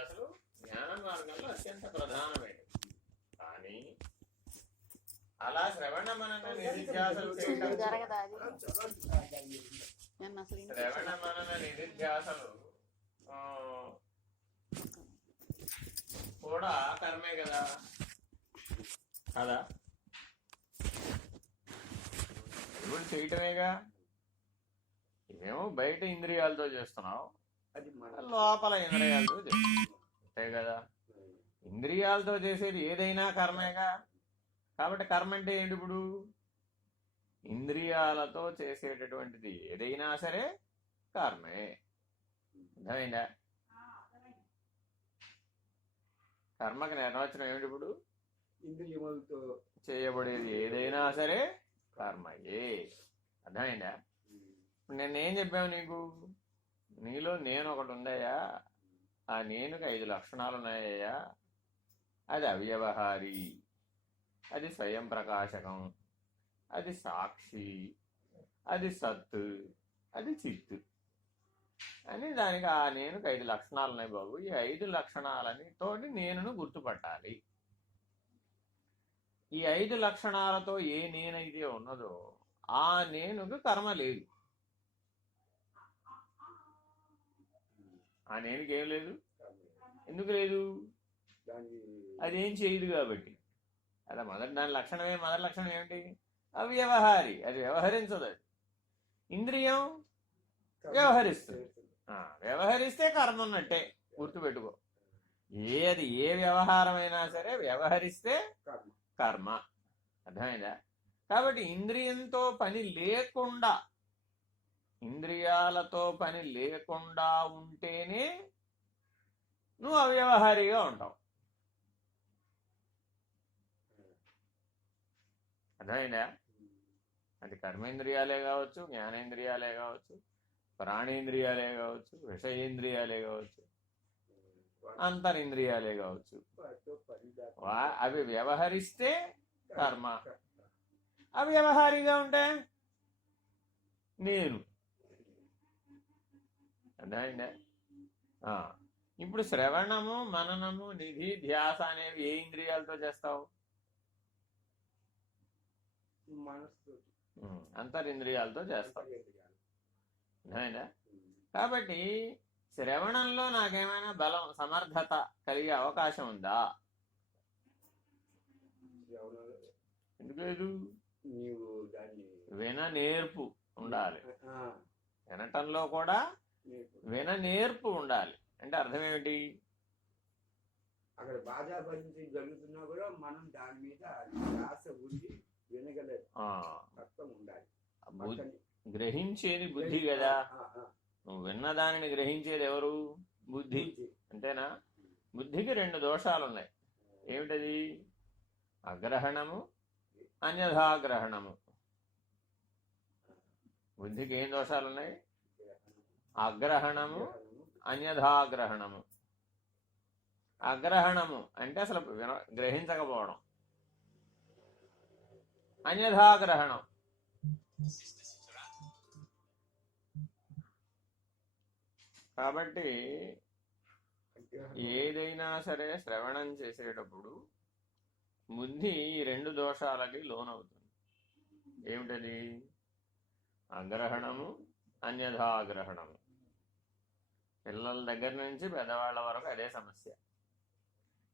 నిధిధ్యాసలు జ్ఞాన మార్గంలో అత్యంత ప్రధానమైనవి. కానీ అలా శ్రవణ మనన నిధిధ్యాసలు శ్రవణ మనన నిధిధ్యాసలు కూడా కర్మే కదా కదా ఇప్పుడు చేయటమేగా. ఇవేమో బయట ఇంద్రియాలతో చేస్తున్నావు, లోపల ఇంద్రియాలతో చేస్తున్నావు, అంతే కదా. ఇంద్రియాలతో చేసేది ఏదైనా కర్మేగా. కాబట్టి కర్మ అంటే ఏంటి? ఇప్పుడు ఇంద్రియాలతో చేసేటటువంటిది ఏదైనా సరే కర్మే. అర్థమైందా? కర్మకి నిర్వచనం ఏమిటి? ఇప్పుడు ఇంద్రియములతో చేయబడేది ఏదైనా సరే కర్మయే. అర్థమైందా? నేనేం చెప్పావు నీకు? నీలో నేను ఒకటి ఉందయ్యా, ఆ నేనుకి 5 లక్షణాలు ఉన్నాయ్యా. అది అవ్యవహారి, అది స్వయం ప్రకాశకం, అది సాక్షి, అది సత్తు, అది చిత్తు అని. దానికి ఆ నేనుకి 5 లక్షణాలు ఉన్నాయి బాబు. ఈ 5 లక్షణాలని తోటి నేనును గుర్తుపట్టాలి. ఈ 5 లక్షణాలతో ఏ నేనైతే ఉన్నదో ఆ నేనుకు కర్మ లేదు. ఆ నేనుకి ఏం లేదు. ఎందుకు లేదు? అదేం చేయదు కాబట్టి. అలా దాని లక్షణమే, మొదటి లక్షణం ఏమిటి? అవ్యవహారి, అది వ్యవహరించదు. అది ఇంద్రియం వ్యవహరిస్తుంది. వ్యవహరిస్తే కర్మ ఉన్నట్టే, గుర్తుపెట్టుకో. ఏది ఏ వ్యవహారమైనా సరే వ్యవహరిస్తే కర్మ. అర్థమైందా? కాబట్టి ఇంద్రియంతో పని లేకుండా, ఇంద్రియాలతో పని లేకుండా ఉంటేనే నువ్వు అవ్యవహారిగా ఉంటావు. అర్థమైందా? అది కర్మేంద్రియాలే కావచ్చు, జ్ఞానేంద్రియాలే కావచ్చు, ప్రాణేంద్రియాలే కావచ్చు, విషయేంద్రియాలే కావచ్చు, అంతరింద్రియాలే కావచ్చు. అవి వ్యవహరిస్తే కర్మ. అవ్యవహారిగా ఉంటే నేను. అర్థమైందా? ఇప్పుడు శ్రవణము, మననము, నిధి, ధ్యాస అనేవి ఏ ఇంద్రియాలతో చేస్తావు? అంతరింద్రియాలతో చేస్తావు. అర్థమైందా? కాబట్టి శ్రవణంలో నాకేమైనా బలం, సమర్థత కలిగే అవకాశం ఉందా? ఎందుకు లేదు? నేర్పు ఉండాలి. వినటంలో కూడా నేర్పు ఉండాలి. అంటే అర్థం ఏమిటి? అక్కడ బాధా భరించి జరుగుతున్నా కూడా మనం దాని మీద ధ్యాస ఉండి వినగల తత్వం ఉండాలి. గ్రహించేది బుద్ధి కదా. నువ్వు విన్న దానిని గ్రహించేది ఎవరు? బుద్ధి. అంతేనా? బుద్ధికి 2 దోషాలు ఉన్నాయి. ఏమిటది? అగ్రహణము, అన్యథాగ్రహణము. బుద్ధికి ఏం దోషాలు ఉన్నాయి? అగ్రహణము, అన్యథాగ్రహణము. అగ్రహణము అంటే అసలు గ్రహించకపోవడం. అన్యథాగ్రహణం కాబట్టి ఏదైనా సరే శ్రవణం చేసేటప్పుడు బుద్ధి ఈ 2 దోషాలకి లోనవుతుంది. ఏమిటది? అగ్రహణము, అన్యథాగ్రహణము. పిల్లల దగ్గర నుంచి పెద్దవాళ్ళ వరకు అదే సమస్య.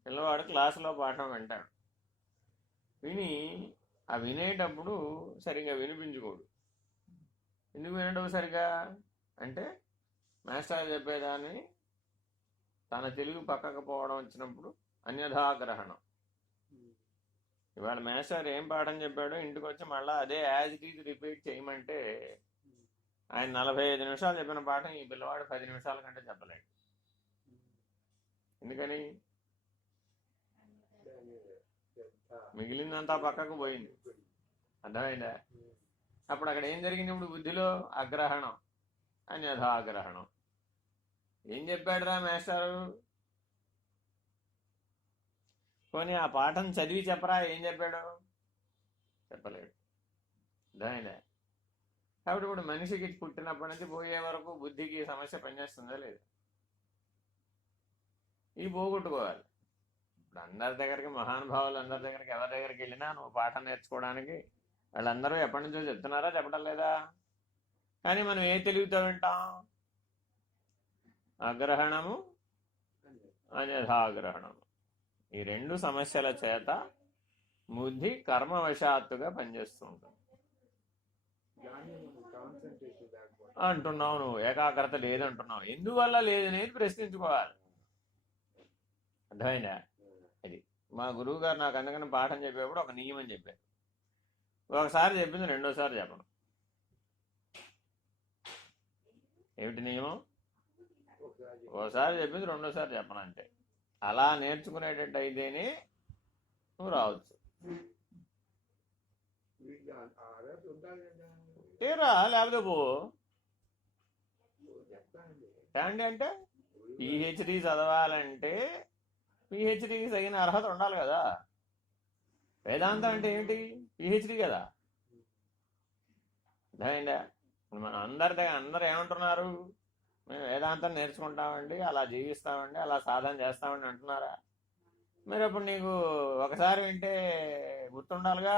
పిల్లవాడు క్లాసులో పాఠం వింటాడు, విని ఆ వినేటప్పుడు సరిగా వినిపించుకోడు. ఎందుకు వినడు సరిగా అంటే మాస్టర్ చెప్పేదాన్ని తన తెలుగు పక్కకు పోవడం వచ్చినప్పుడు అన్యథాగ్రహణం. ఇవాళ మాస్టర్ ఏం పాఠం చెప్పాడో ఇంటికి వచ్చి మళ్ళీ అదే యాజ్ ఇట్ ఈజ్ రిపీట్ చేయమంటే ఆయన 45 నిమిషాలు చెప్పిన పాఠం ఈ పిల్లవాడు 10 నిమిషాల కంటే చెప్పలేడు. ఎందుకని? మిగిలిందంతా పక్కకు పోయింది. అర్థమైందా? అప్పుడు అక్కడ ఏం జరిగింది? ఇప్పుడు బుద్ధిలో అగ్రహణం, అన్యథాగ్రహణం. ఏం చెప్పాడురా మాస్టారు? పోనీ ఆ పాఠం చదివి చెప్పరా, ఏం చెప్పాడు? చెప్పలేడు. అర్థమైందా? కాబట్టి ఇప్పుడు మనిషికి పుట్టినప్పటి నుంచి పోయే వరకు బుద్ధికి సమస్య పనిచేస్తుందా లేదు? ఇవి పోగొట్టుకోవాలి. ఇప్పుడు అందరి దగ్గరికి, మహానుభావులు అందరి దగ్గరికి, ఎవరి దగ్గరికి వెళ్ళినా నువ్వు పాఠం నేర్చుకోవడానికి వాళ్ళందరూ ఎప్పటి నుంచో చెప్తున్నారా, చెప్పడం లేదా? కానీ మనం ఏ తెలివితో వింటాం? అగ్రహణము, అన్యథాగ్రహణము. ఈ రెండు సమస్యల చేత బుద్ధి కర్మవశాత్తుగా పనిచేస్తూ ఉంటుంది. అంటున్నావు నువ్వు, ఏకాగ్రత లేదంటున్నావు. ఎందువల్ల లేదనేది ప్రశ్నించుకోవాలి. అర్థమైందా? అది మా గురువు గారు నాకు అందుకని పాఠం చెప్పేప్పుడు ఒక నియమం చెప్పారు. ఒకసారి చెప్పింది రెండోసారి చెప్పను. ఏమిటి నియమం? ఒకసారి చెప్పింది రెండోసారి చెప్పను అంటే. అలా నేర్చుకునేటట్టు అయితేనే నువ్వు రావచ్చు. తీరా లేకపోతే పో. ఏంటి అంటే పిహెచ్డి చదవాలంటే పిహెచ్డికి తగిన అర్హత ఉండాలి కదా. వేదాంతం అంటే ఏంటి? పిహెచ్డి కదా. అర్థమైందా? మన అందరూ ఏమంటున్నారు? మేము వేదాంతం నేర్చుకుంటామండి, అలా జీవిస్తామండి, అలా సాధన చేస్తామండి అంటున్నారా? మరి అప్పుడు నీకు ఒకసారి వింటే గుర్తుండాలిగా.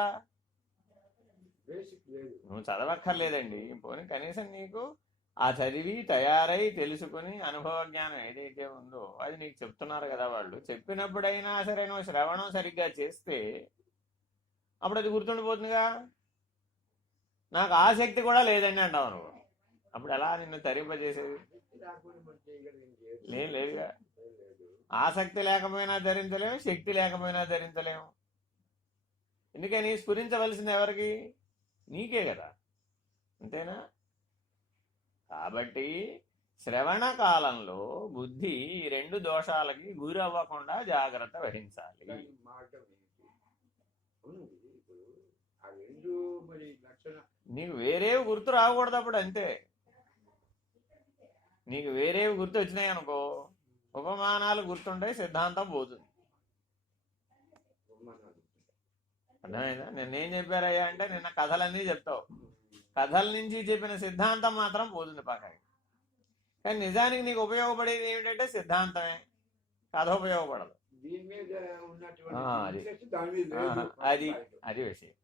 నువ్వు చదవక్కర్లేదండి, పోనీ కనీసం నీకు ఆ చదివి తయారై తెలుసుకుని అనుభవ జ్ఞానం ఏదైతే ఉందో అది నీకు చెప్తున్నారు కదా వాళ్ళు. చెప్పినప్పుడైనా సరే నువ్వు శ్రవణం సరిగ్గా చేస్తే అప్పుడు అది గుర్తుండిపోతుందిగా. నాకు ఆసక్తి కూడా లేదండి అంటావు నువ్వు, అప్పుడు ఎలా నిన్ను తరింపజేసేది? లేదుగా. ఆసక్తి లేకపోయినా ధరించలేము, శక్తి లేకపోయినా ధరించలేము. ఎందుకని? స్ఫురించవలసింది ఎవరికి? నీకే కదా. అంతేనా? కాబట్టి శ్రవణ కాలంలో బుద్ధి ఈ రెండు దోషాలకి గురి అవ్వకుండా జాగ్రత్త వహించాలి. నీకు వేరేవి గుర్తు రాకూడదు అప్పుడు, అంతే. నీకు వేరేవి గుర్తు వచ్చినాయి అనుకో, ఉపమానాలు గుర్తుంటాయి, సిద్ధాంతం పోతుంది. అర్థమైందా? నిన్నేం చెప్పారయ్యా అంటే నిన్న కథలన్నీ చెప్తావు, కథల నుంచి చెప్పిన సిద్ధాంతం మాత్రం పోతుంది పక్కకి. కానీ నిజానికి నీకు ఉపయోగపడేది ఏమిటంటే సిద్ధాంతమే, కథ ఉపయోగపడదు. అది విషయం.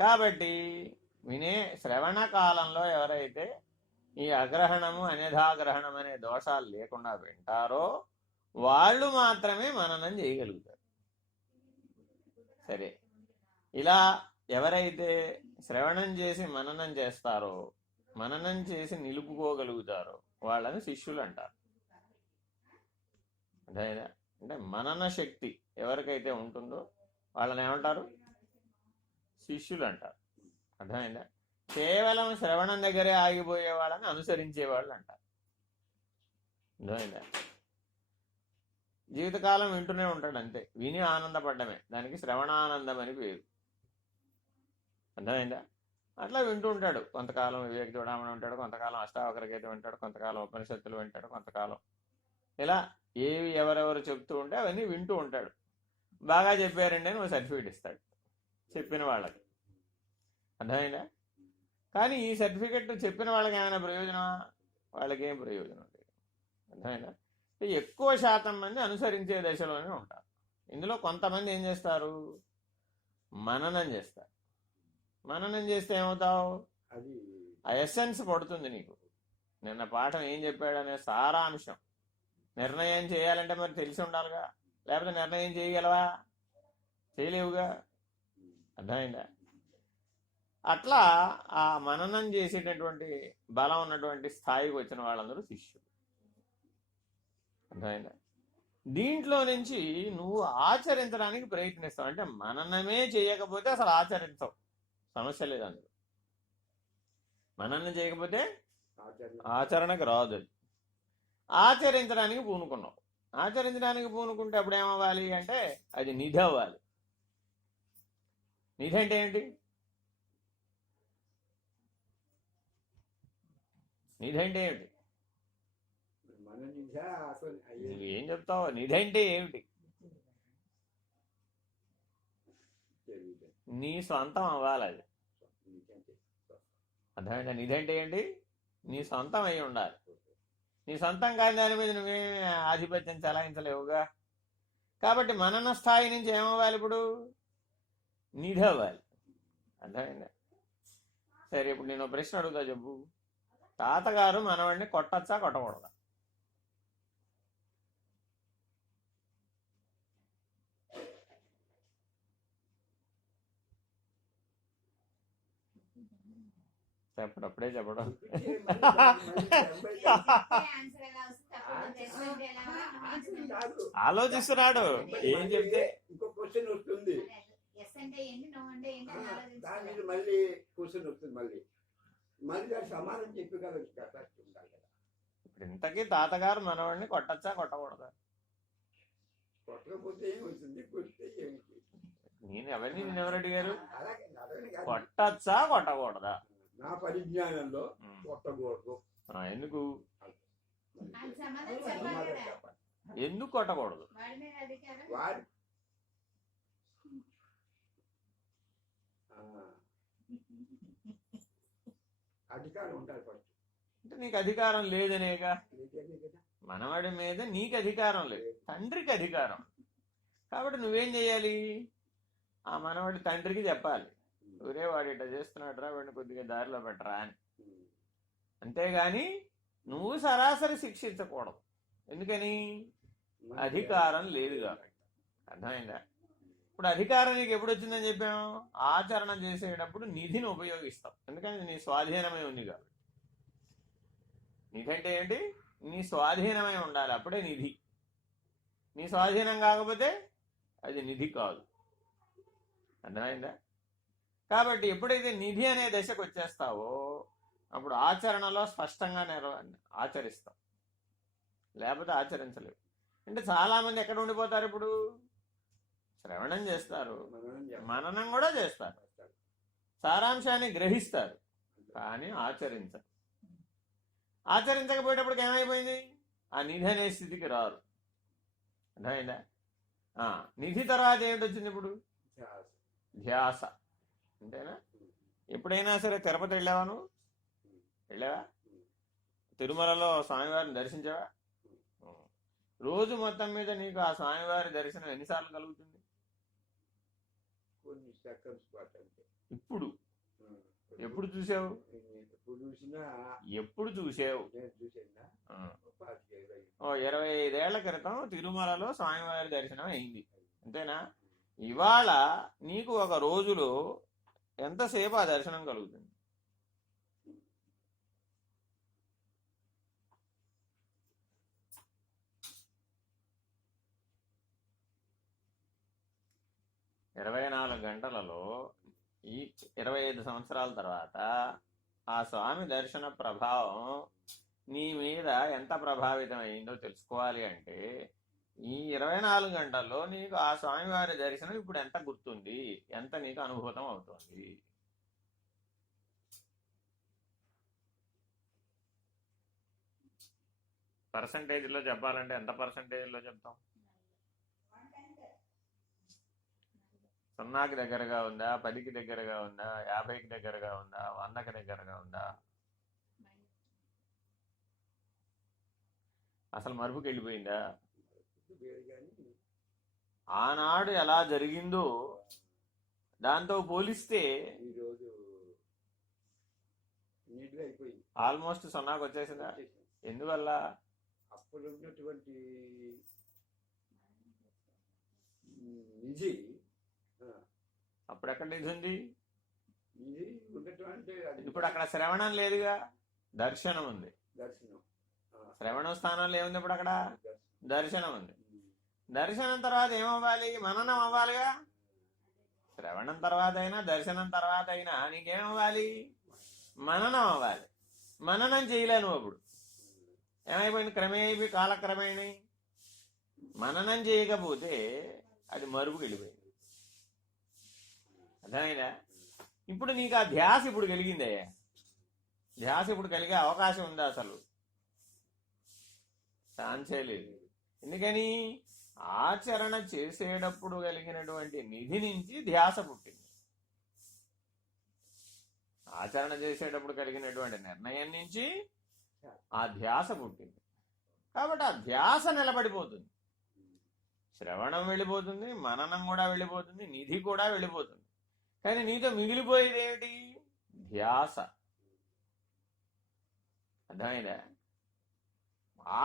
కాబట్టి వినే శ్రవణ కాలంలో ఎవరైతే ఈ అగ్రహణము, అన్యథాగ్రహణం అనే దోషాలు లేకుండా వింటారో వాళ్ళు మాత్రమే మననం చేయగలుగుతారు. సరే, ఇలా ఎవరైతే శ్రవణం చేసి మననం చేస్తారో, మననం చేసి నిలుపుకోగలుగుతారో వాళ్ళని శిష్యులు అంటారు. అర్థమైందా? అంటే మనన శక్తి ఎవరికైతే ఉంటుందో వాళ్ళని ఏమంటారు? శిష్యులు అంటారు. అర్థమైందా? కేవలం శ్రవణం దగ్గరే ఆగిపోయే వాళ్ళని అనుసరించే వాళ్ళు అంటారు. అర్థమైందా? జీవితకాలం వింటూనే ఉంటాడు అంతే, విని ఆనందపడ్డమే, దానికి శ్రవణానందం అని పేరు. అర్థమైందా? అట్లా వింటూ ఉంటాడు. కొంతకాలం వివేక చూడమని ఉంటాడు, కొంతకాలం అష్టావక్రగీత వింటాడు, కొంతకాలం ఉపనిషత్తులు వింటాడు, కొంతకాలం ఇలా ఏవి ఎవరెవరు చెప్తూ ఉంటే అవన్నీ వింటూ ఉంటాడు. బాగా చెప్పారండి అని ఒక సర్టిఫికేట్ ఇస్తాడు చెప్పిన వాళ్ళకి. అర్థమైందా? కానీ ఈ సర్టిఫికెట్ చెప్పిన వాళ్ళకి ఏమైనా ప్రయోజనమా? వాళ్ళకి ఏం ప్రయోజనం లేదు. అర్థమైందా? ఎక్కువ శాతం మంది అనుసరించే దశలోనే ఉంటారు. ఇందులో కొంతమంది ఏం చేస్తారు? మననం చేస్తారు. మననం చేస్తే ఏమవుతావు? ఆ ఎస్సెన్స్ పడుతుంది నీకు. నిన్న పాఠం ఏం చెప్పాడనే సారాంశం నిర్ణయం చేయాలంటే మరి తెలిసి ఉండాలిగా, లేకపోతే నిర్ణయం చేయగలవా? చేయలేవుగా. అర్థమైందా? అట్లా ఆ మననం చేసేటటువంటి బలం ఉన్నటువంటి స్థాయికి వచ్చిన వాళ్ళందరూ శిష్యులు. అర్థమైందా? దీంట్లో నుంచి నువ్వు ఆచరించడానికి ప్రయత్నిస్తావు. అంటే మననమే చేయకపోతే అసలు ఆచరించవు, సమస్య లేదు అందులో. మననం చేయకపోతే ఆచరణకు రాదు. అది ఆచరించడానికి పూనుకున్నావు. ఆచరించడానికి పూనుకుంటే అప్పుడు ఏమవ్వాలి అంటే అది నిధి అవ్వాలి. నిధి అంటే ఏంటి? నిధి అంటే ఏమిటి? నువ్వేం చెప్తావు? నిధి అంటే ఏమిటి? నీ సొంతం అవ్వాలి అది. అర్థమైందా? నిధి అంటే ఏంటి? నీ సొంతం అయి ఉండాలి. నీ సొంతం కాని దాని మీద నువ్వేమి ఆధిపత్యం చెలాయించలేవుగా. కాబట్టి మనన స్థాయి నుంచి ఏమవ్వాలి ఇప్పుడు? నిధి అవ్వాలి. అర్థమైందా? సరే, ఇప్పుడు నేను ఒక ప్రశ్న అడుగుతా, చెప్పు. తాతగారు మనవాడిని కొట్టచ్చా కొట్టకూడదా? చెప్పడు, అప్పుడే చెప్పడం. ఆలోచిస్తున్నాడు ఏం చెప్తే. ఇంకో క్వశ్చన్ వస్తుంది, దాని మీద మళ్ళీ క్వశ్చన్ వస్తుంది, మళ్ళీ దాని సమాధానం చెప్పగలరు కెపాసిటీ ఉండాలి కదా. ఇప్పుడు ఇంతకీ తాతగారు మనవాడిని కొట్టచ్చా కొట్టకూడదా? కొట్టకపోతే ఏమవుతుంది, కొడితే ఏమిటి? నేను ఎవరు అడిగారు? అలాగే కొట్టచ్చా కొట్టకూడదా? నా పరిజ్ఞానంలో కొట్టకూడదు. ఎందుకు? ఎందుకు కొట్టకూడదు? వారి అధికారం ఉండాలి ఫస్ట్. అంటే నీకు అధికారం లేదనేగా. కదా మనవాడి మీద నీకు అధికారం లేదు, తండ్రికి అధికారం. కాబట్టి నువ్వేం చేయాలి? ఆ మనవాడి తండ్రికి చెప్పాలి, ఒరే వాడు ఇట్లా చేస్తున్నాడురా, వాడిని కొద్దిగా దారిలో పెట్టరా అని. అంతేగాని నువ్వు సరాసరి శిక్షించకూడదు. ఎందుకని? అధికారం లేదు కాబట్టి. అర్థమైందా? ఇప్పుడు అధికారం నీకు ఎప్పుడు వచ్చిందని చెప్పాము? ఆచరణ చేసేటప్పుడు నిధిని ఉపయోగిస్తాం. ఎందుకంటే నీ స్వాధీనమై ఉంది కాబట్టి. నిధి అంటే ఏంటి? నీ స్వాధీనమై ఉండాలి, అప్పుడే నిధి. నీ స్వాధీనం కాకపోతే అది నిధి కాదు. అర్థమైందా? కాబట్టి ఎప్పుడైతే నిధి అనే దశకు వచ్చేస్తావో అప్పుడు ఆచరణలో స్పష్టంగా ఆచరిస్తాం, లేకపోతే ఆచరించలేవు. అంటే చాలామంది ఎక్కడ ఉండిపోతారు? ఇప్పుడు శ్రవణం చేస్తారు, మననం కూడా చేస్తారు, సారాంశాన్ని గ్రహిస్తారు, కానీ ఆచరించరు. ఆచరించకపోయేటప్పటికి ఏమైపోయింది? ఆ నిధి అనే స్థితికి రారు. అర్థమైందా? నిధి తర్వాత ఏమిటి వచ్చింది ఇప్పుడు? ధ్యాస. అంతేనా? ఎప్పుడైనా సరే తిరుపతి వెళ్ళావా? నువ్వు వెళ్ళావా? తిరుమలలో స్వామివారిని దర్శించావా? రోజు మొత్తం మీద నీకు ఆ స్వామివారి దర్శనం ఎన్నిసార్లు కలుగుతుంది? ఇప్పుడు ఎప్పుడు చూసావు? ఎప్పుడు చూసావు? 25 ఏళ్ల క్రితం తిరుమలలో స్వామివారి దర్శనం అయింది. అంతేనా? ఇవాళ నీకు ఒక రోజులో ఎంతసేపు ఆ దర్శనం కలుగుతుంది? ఆ 24 గంటలలో ఈ 25 సంవత్సరాల తర్వాత ఆ స్వామి దర్శన ప్రభావం నీ మీద ఎంత ప్రభావితం అయిందో తెలుసుకోవాలి అంటే ఈ 24 గంటల్లో నీకు ఆ స్వామివారి దర్శనం ఇప్పుడు ఎంత గుర్తుంది, ఎంత నీకు అనుభూతం అవుతుంది? పర్సంటేజ్లో చెప్పాలంటే ఎంత పర్సంటేజ్లో చెప్తాం? 0కి దగ్గరగా ఉందా, 10కి దగ్గరగా ఉందా, 50కి దగ్గరగా ఉందా, 100కి దగ్గరగా ఉందా? అసలు మరుపుకి వెళ్ళిపోయిందా? ఆనాడు ఎలా జరిగిందో దాంతో పోలిస్తే ఆల్మోస్ట్ 0కి వచ్చేసిందా? ఎందువల్ల? అప్పుడు ఉన్నటువంటి నిధి అప్పుడు ఎక్కడ నిధి ఉంది? ఉండటం ఇప్పుడు అక్కడ శ్రవణం లేదుగా, దర్శనం ఉంది. శ్రవణం స్థానంలో ఏముంది? ఇప్పుడు అక్కడ దర్శనం ఉంది. దర్శనం తర్వాత ఏమవ్వాలి? మననం అవ్వాలిగా. శ్రవణం తర్వాత అయినా దర్శనం తర్వాత అయినా నీకేమవ్వాలి? మననం అవ్వాలి. మననం చేయలేను. అప్పుడు ఏమైపోయింది? క్రమేపీ కాలక్రమేణి మననం చేయకపోతే అది మరుగుకి వెళ్ళిపోయింది. అర్థమైందా? ఇప్పుడు నీకు ఆ ధ్యాస ఇప్పుడు కలిగిందయ్యా. ధ్యాస ఇప్పుడు కలిగే అవకాశం ఉందా? అసలు ఛాన్సే లేదు. ఎందుకని? ఆచరణ చేసేటప్పుడు కలిగినటువంటి నిధి నుంచి ధ్యాస పుట్టింది. ఆచరణ చేసేటప్పుడు కలిగినటువంటి నిర్ణయం నుంచి ఆ ధ్యాస పుట్టింది. కాబట్టి ఆ ధ్యాస నిలబడిపోతుంది. శ్రవణం వెళ్ళిపోతుంది, మననం కూడా వెళ్ళిపోతుంది, నిధి కూడా వెళ్ళిపోతుంది. కానీ నీతో మిగిలిపోయేది ఏమిటి? ధ్యాస. అర్థమైందా?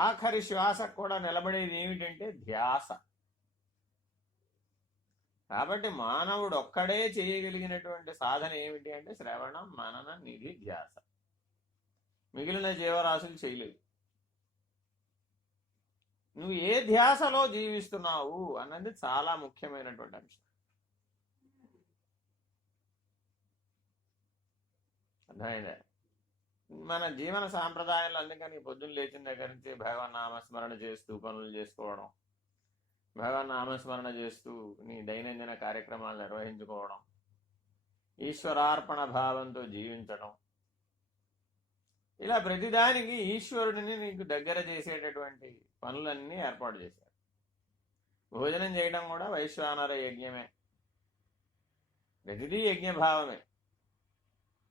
ఆఖరి శ్వాసకు కూడా నిలబడేది ఏమిటంటే ధ్యాస. కాబట్టి మానవుడు ఒక్కడే చేయగలిగినటువంటి సాధన ఏమిటి అంటే శ్రవణం, మననం, నిధి, ధ్యాస. మిగిలిన జీవరాశులు చేయలేవు. నువ్వు ఏ ధ్యాసలో జీవిస్తున్నావు అన్నది చాలా ముఖ్యమైనటువంటి అంశం. అర్థమైందా? మన జీవన సాంప్రదాయంలో అందుకని పొద్దున్న లేచిన దగ్గర నుంచి భగవన్ నామస్మరణ చేస్తూ పనులు చేసుకోవడం, భగవన్ నామస్మరణ చేస్తూ నీ దైనందిన కార్యక్రమాలు నిర్వహించుకోవడం, ఈశ్వరార్పణ భావంతో జీవించడం, ఇలా ప్రతిదానికి ఈశ్వరుడిని నీకు దగ్గర చేసేటటువంటి పనులన్నీ ఏర్పాటు చేశారు. భోజనం చేయడం కూడా వైశ్వానర యజ్ఞమే, ప్రతిదీ యజ్ఞభావమే.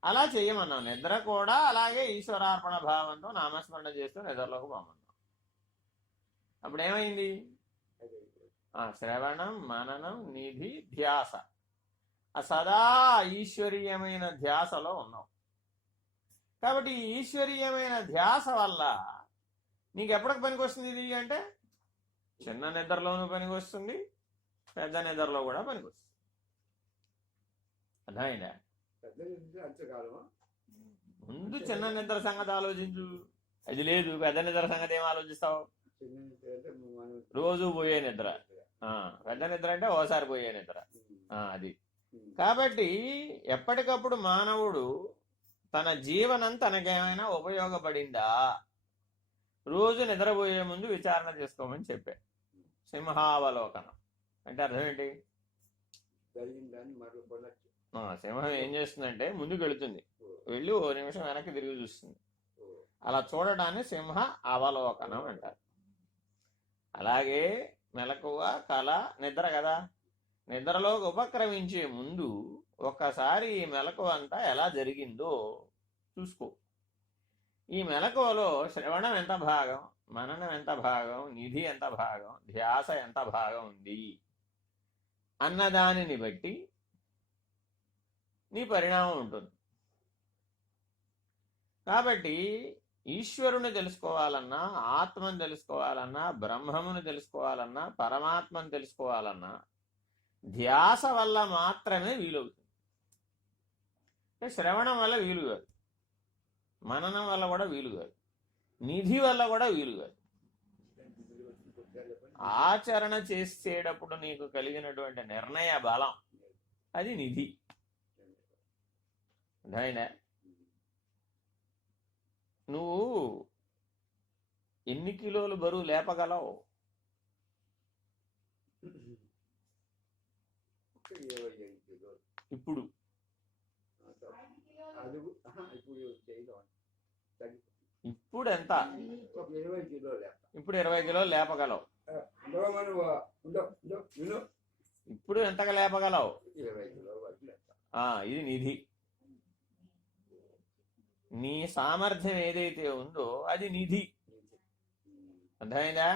అలా చెయ్యమన్నాం. నిద్ర కూడా అలాగే ఈశ్వరార్పణ భావంతో నామస్మరణ చేస్తూ నిద్రలోకి పోమన్నాం. అప్పుడేమైంది? శ్రవణం, మననం, నిధి, ధ్యాస. సదా ఈశ్వరీయమైన ధ్యాసలో ఉన్నాం. కాబట్టి ఈ ఈశ్వరీయమైన ధ్యాస వల్ల నీకు ఎప్పటికి పనికి వస్తుంది ఇది అంటే చిన్న నిద్రలోనూ పనికి వస్తుంది, పెద్ద నిద్రలో కూడా పనికి వస్తుంది. అర్థమైందా? ముందు చిన్న నిద్ర సంగతి ఆలోచించు. అది లేదు, పెద్ద నిద్ర సంగతి ఏం ఆలోచిస్తావు? రోజు పోయే నిద్ర. పెద్ద నిద్ర అంటే ఓసారి పోయే నిద్ర. అది. కాబట్టి ఎప్పటికప్పుడు మానవుడు తన జీవనం తనకేమైనా ఉపయోగపడిందా రోజు నిద్రపోయే ముందు విచారణ చేసుకోమని చెప్పా. సింహావలోకనం అంటే అర్థం ఏంటి? సింహం ఏం చేస్తుందంటే ముందుకు వెళుతుంది, వెళ్ళి ఓ నిమిషం వెనక్కి తిరిగి చూస్తుంది. అలా చూడటాన్ని సింహ అవలోకనం అంటారు. అలాగే మెలకువ, కళ, నిద్ర కదా. నిద్రలోకి ఉపక్రమించే ముందు ఒక్కసారి ఈ మెలకువ అంతా ఎలా జరిగిందో చూసుకో. ఈ మెలకువలో శ్రవణం ఎంత భాగం, మననం ఎంత భాగం, నిధి ఎంత భాగం, ధ్యాస ఎంత భాగం ఉంది అన్నదానిని బట్టి నీ పరిణామం ఉంటుంది. కాబట్టి ఈశ్వరుని తెలుసుకోవాలన్నా, ఆత్మను తెలుసుకోవాలన్నా, బ్రహ్మమును తెలుసుకోవాలన్నా, పరమాత్మను తెలుసుకోవాలన్నా ధ్యాస వల్ల మాత్రమే వీలవుతుంది. శ్రవణం వల్ల వీలు కాదు, మననం వల్ల కూడా వీలు కాదు, నిధి వల్ల కూడా వీలు కాదు. ఆచరణ చేసేటప్పుడు నీకు కలిగినటువంటి నిర్ణయ బలం అది నిధి. అర్థమైందా? నువ్వు ఎన్ని కిలోలు బరువు లేపగలవు? ఇప్పుడు ఇప్పుడు ఎంత? ఇప్పుడు 20 కిలోలు లేపగలవు. ఇప్పుడు ఎంతగా లేపగలవు? ఇది నిధి. నీ సామర్థ్యం ఏదైతే ఉందో అది నిధి. అర్థమైందా?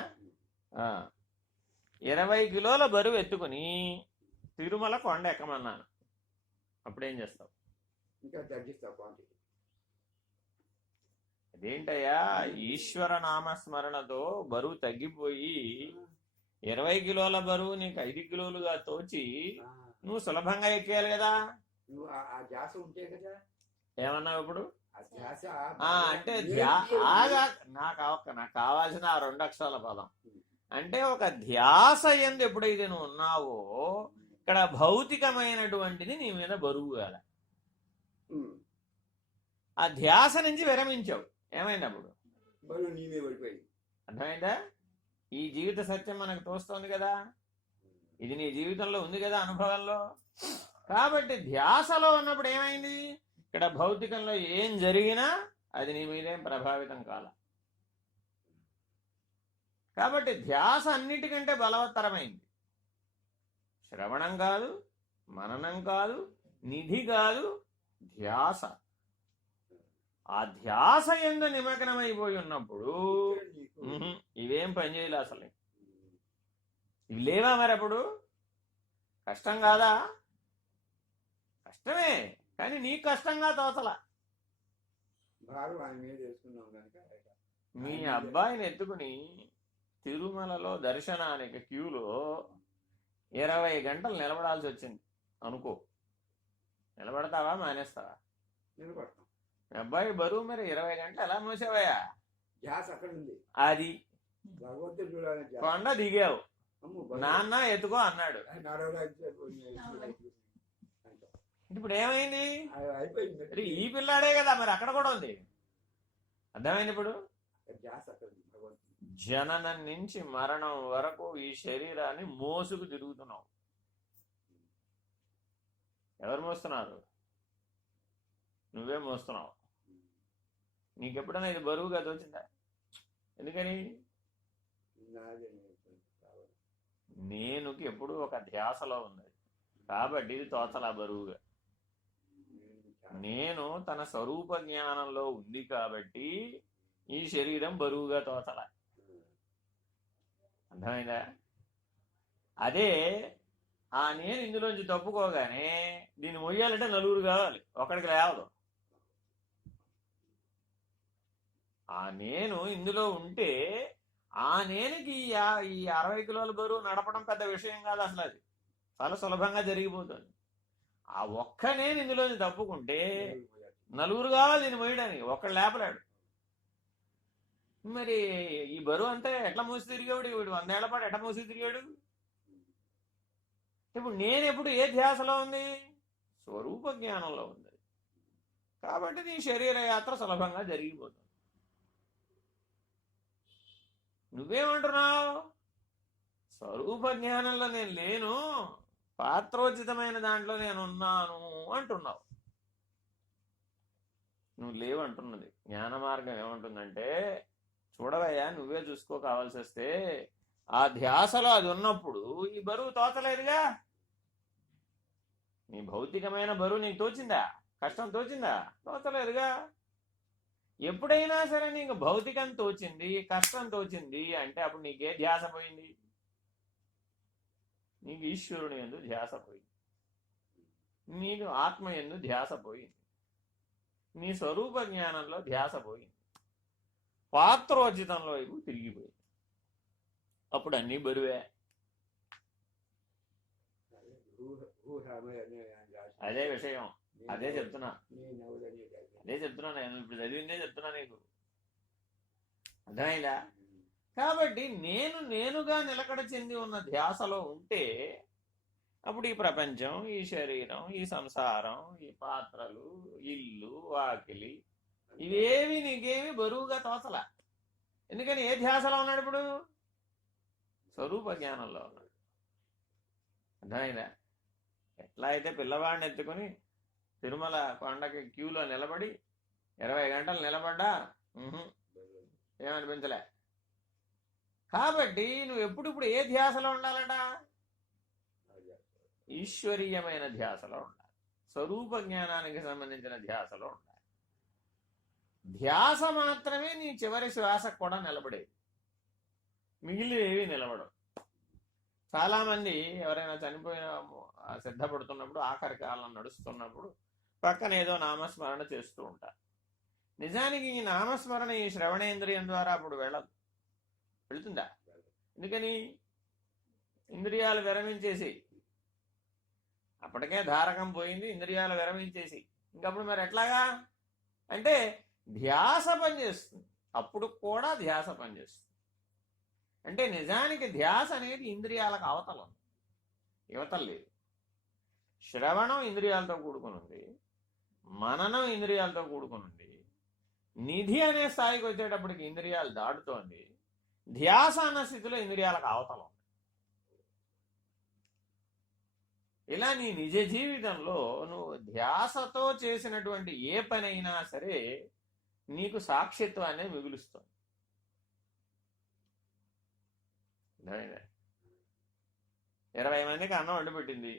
20 కిలోల బరువు ఎత్తుకుని తిరుమల కొండ ఎక్కమన్నాను, అప్పుడేం చేస్తావు? ఇంకా తగ్గిస్తావు. అదేంటయ్యా, ఈశ్వర నామస్మరణతో బరువు తగ్గిపోయి 20 కిలోల బరువు నీకు 5 కిలోలుగా తోచి నువ్వు సులభంగా ఎక్కేయాలి కదా. నువ్వు ఆ ధ్యాస ఉంటే కదా. ఏమన్నావు ఇప్పుడు? అంటే నాకు కావాల్సిన ఆ 2 అక్షరాల పదం అంటే ఒక ధ్యాస ఎందు ఎప్పుడైతే నువ్వు ఉన్నావో ఇక్కడ భౌతికమైనటువంటిది నీ మీద బరువు కాల. ఆ ధ్యాస నుంచి విరమించావు. ఏమైంది అప్పుడు? అర్థమైందా? ఈ జీవిత సత్యం మనకు తోస్తోంది కదా, ఇది నీ జీవితంలో ఉంది కదా, అనుభవంలో. కాబట్టి ధ్యాసలో ఉన్నప్పుడు ఏమైంది? ఇక్కడ భౌతికంలో ఏం జరిగినా అది నీ మీదేం ప్రభావితం కాల. కాబట్టి ధ్యాస అన్నిటికంటే బలవత్తరమైంది. శ్రవణం కాదు, మననం కాదు, నిధి కాదు, ధ్యాస. ఆ ధ్యాస యందు నిమగ్నమైపోయి ఉన్నప్పుడు ఇవేం పనిచేయలే. అసలు ఇవి లేవా మరి అప్పుడు కష్టం కాదా? కష్టమే, కానీ నీకు కష్టంగా తోచలా. భారం ఆయన మీద వేసుకున్నాం కనుక మీ అబ్బాయిని ఎత్తుకుని తిరుమలలో దర్శనానికి క్యూలో 20 గంటలు నిలబడాల్సి వచ్చింది అనుకో, నిలబడతావా మానేస్తావా? నిలబడతాం. మీ అబ్బాయి బరువు మరి 20 గంటలు ఎలా మోసావయ్యా? గ్యాస్ అక్కడ ఉంది, అది భగవంతుడు చూడాలని ధ్యాస. కొండ దిగావు, అమ్మో, నాన్న ఎత్తుకో అన్నాడు. నడవడానికి ఇప్పుడు ఏమైంది? అయిపోయింది. మరి ఈ పిల్లాడే కదా, మరి అక్కడ కూడా ఉంది. అర్థమైంది ఇప్పుడు? గ్యాస్ అక్కడ ఉంది. భగవంతుడు జననం నుంచి మరణం వరకు ఈ శరీరాన్ని మోసుకు తిరుగుతున్నావు. ఎవరు మోస్తున్నారు? నువ్వే మోస్తున్నావు. నీకెప్పుడైనా ఇది బరువుగా తోచిందా? ఎందుకని? నేనుకి ఎప్పుడు ఒక ధ్యాసలో ఉన్నది కాబట్టి ఇది తోచలా బరువుగా. నేను తన స్వరూప జ్ఞానంలో ఉంది కాబట్టి ఈ శరీరం బరువుగా తోచలా. అర్థమైందా? అదే ఆ నేను ఇందులోంచి తప్పుకోగానే దీన్ని మొయ్యాలంటే నలుగురు కావాలి, ఒకడికి లేవదు. ఆ నేను ఇందులో ఉంటే ఆ నేనుకి ఈ 60 కిలోల బరువు నడపడం పెద్ద విషయం కాదు అసలు, అది చాలా సులభంగా జరిగిపోతుంది. ఆ ఒక్క నేను ఇందులోంచి తప్పుకుంటే నలుగురు కావాలి దీన్ని మోయడానికి, ఒక్కడు లేపలేడు. మరి ఈ బరువు అంతా ఎట్లా మోసి తిరిగాడు వీడు? 100 ఏళ్ల పాటు ఎట్లా మోసి తిరిగాడు? ఇప్పుడు నేను ఎప్పుడు ఏ ధ్యాసలో ఉంది? స్వరూప జ్ఞానంలో ఉంది. కాబట్టి నీ శరీర యాత్ర సులభంగా జరిగిపోతుంది. నువ్వేమంటున్నావు? స్వరూప జ్ఞానంలో నేను లేను, పాత్రోచితమైన దాంట్లో నేను ఉన్నాను అంటున్నావు. నువ్వు లేవు అంటున్నది. జ్ఞాన మార్గం ఏమంటుందంటే, చూడవయ్యా, నువ్వే చూసుకో, కావాల్సి వస్తే ఆ ధ్యాసలో అది ఉన్నప్పుడు ఈ బరువు తోచలేదుగా. నీ భౌతికమైన బరువు నీకు తోచిందా? కష్టం తోచిందా? తోచలేదుగా. ఎప్పుడైనా సరే నీకు భౌతికం తోచింది, కష్టం తోచింది అంటే అప్పుడు నీకే ధ్యాస పోయింది? నీకు ఈశ్వరుని యందు ధ్యాస పోయింది, నీకు ఆత్మ యందు ధ్యాస పోయింది, నీ స్వరూప జ్ఞానంలో ధ్యాస పోయింది, పాత్రోచితంలో వైపు తిరిగిపోయింది. అప్పుడు అన్నీ బరువే. అదే విషయం, అదే చెప్తున్నా నేను ఇప్పుడు చదివిందే చెప్తున్నా నీకు. అర్థమైందా? కాబట్టి నేనుగా నిలకడ చెంది ఉన్న ధ్యాసలో ఉంటే అప్పుడు ఈ ప్రపంచం, ఈ శరీరం, ఈ సంసారం, ఈ పాత్రలు, ఇల్లు, వాకిలి ఇవేవి నీకేమి బరువుగా తోచలా. ఎందుకని? ఏ ధ్యాసలో ఉన్నాడు ఇప్పుడు? స్వరూప జ్ఞానంలో ఉన్నాడు. అర్థమైందా? ఎట్లా అయితే పిల్లవాడిని ఎత్తుకుని తిరుమల కొండకి క్యూలో నిలబడి 20 గంటలు నిలబడ్డా ఏమనిపించలే. కాబట్టి నువ్వు ఎప్పుడిప్పుడు ఏ ధ్యాసలో ఉండాలట? ఈశ్వరీయమైన ధ్యాసలో ఉండాలి, స్వరూప జ్ఞానానికి సంబంధించిన ధ్యాసలో ఉండాలి. ధ్యాస మాత్రమే నీ చివరి శ్వాసకు కూడా నిలబడేది, మిగిలినవి నిలబడవు. చాలామంది ఎవరైనా చనిపోయిన సిద్ధపడుతున్నప్పుడు, ఆఖరి కాలం నడుస్తున్నప్పుడు పక్కన ఏదో నామస్మరణ చేస్తూ ఉంటారు. నిజానికి ఈ నామస్మరణ ఈ శ్రవణేంద్రియం ద్వారా అప్పుడు వెళుతుందా? ఎందుకని? ఇంద్రియాలు విరమించేసి, అప్పటికే ధారకం పోయింది, ఇంద్రియాలు విరమించేసి ఇంకప్పుడు మరి ఎట్లాగా అంటే ధ్యాస పనిచేస్తుంది. అప్పుడు కూడా ధ్యాస పనిచేస్తుంది. అంటే నిజానికి ధ్యాస అనేది ఇంద్రియాలకు అవతల ఉంది, యువతలు లేదు. శ్రవణం ఇంద్రియాలతో కూడుకుని ఉంది, మననం ఇంద్రియాలతో కూడుకుని ఉంది, నిధి అనే స్థాయికి వచ్చేటప్పటికి ఇంద్రియాలు దాటుతోంది, ధ్యాస అన్న స్థితిలో ఇంద్రియాలకు అవతల ఉంది. ఇలా నీ నిజ జీవితంలో నువ్వు ధ్యాసతో చేసినటువంటి ఏ పనైనా సరే నీకు సాక్షిత్వాన్ని మిగులుస్తుంది. 20 మందికి అన్నం వండి పెట్టింది,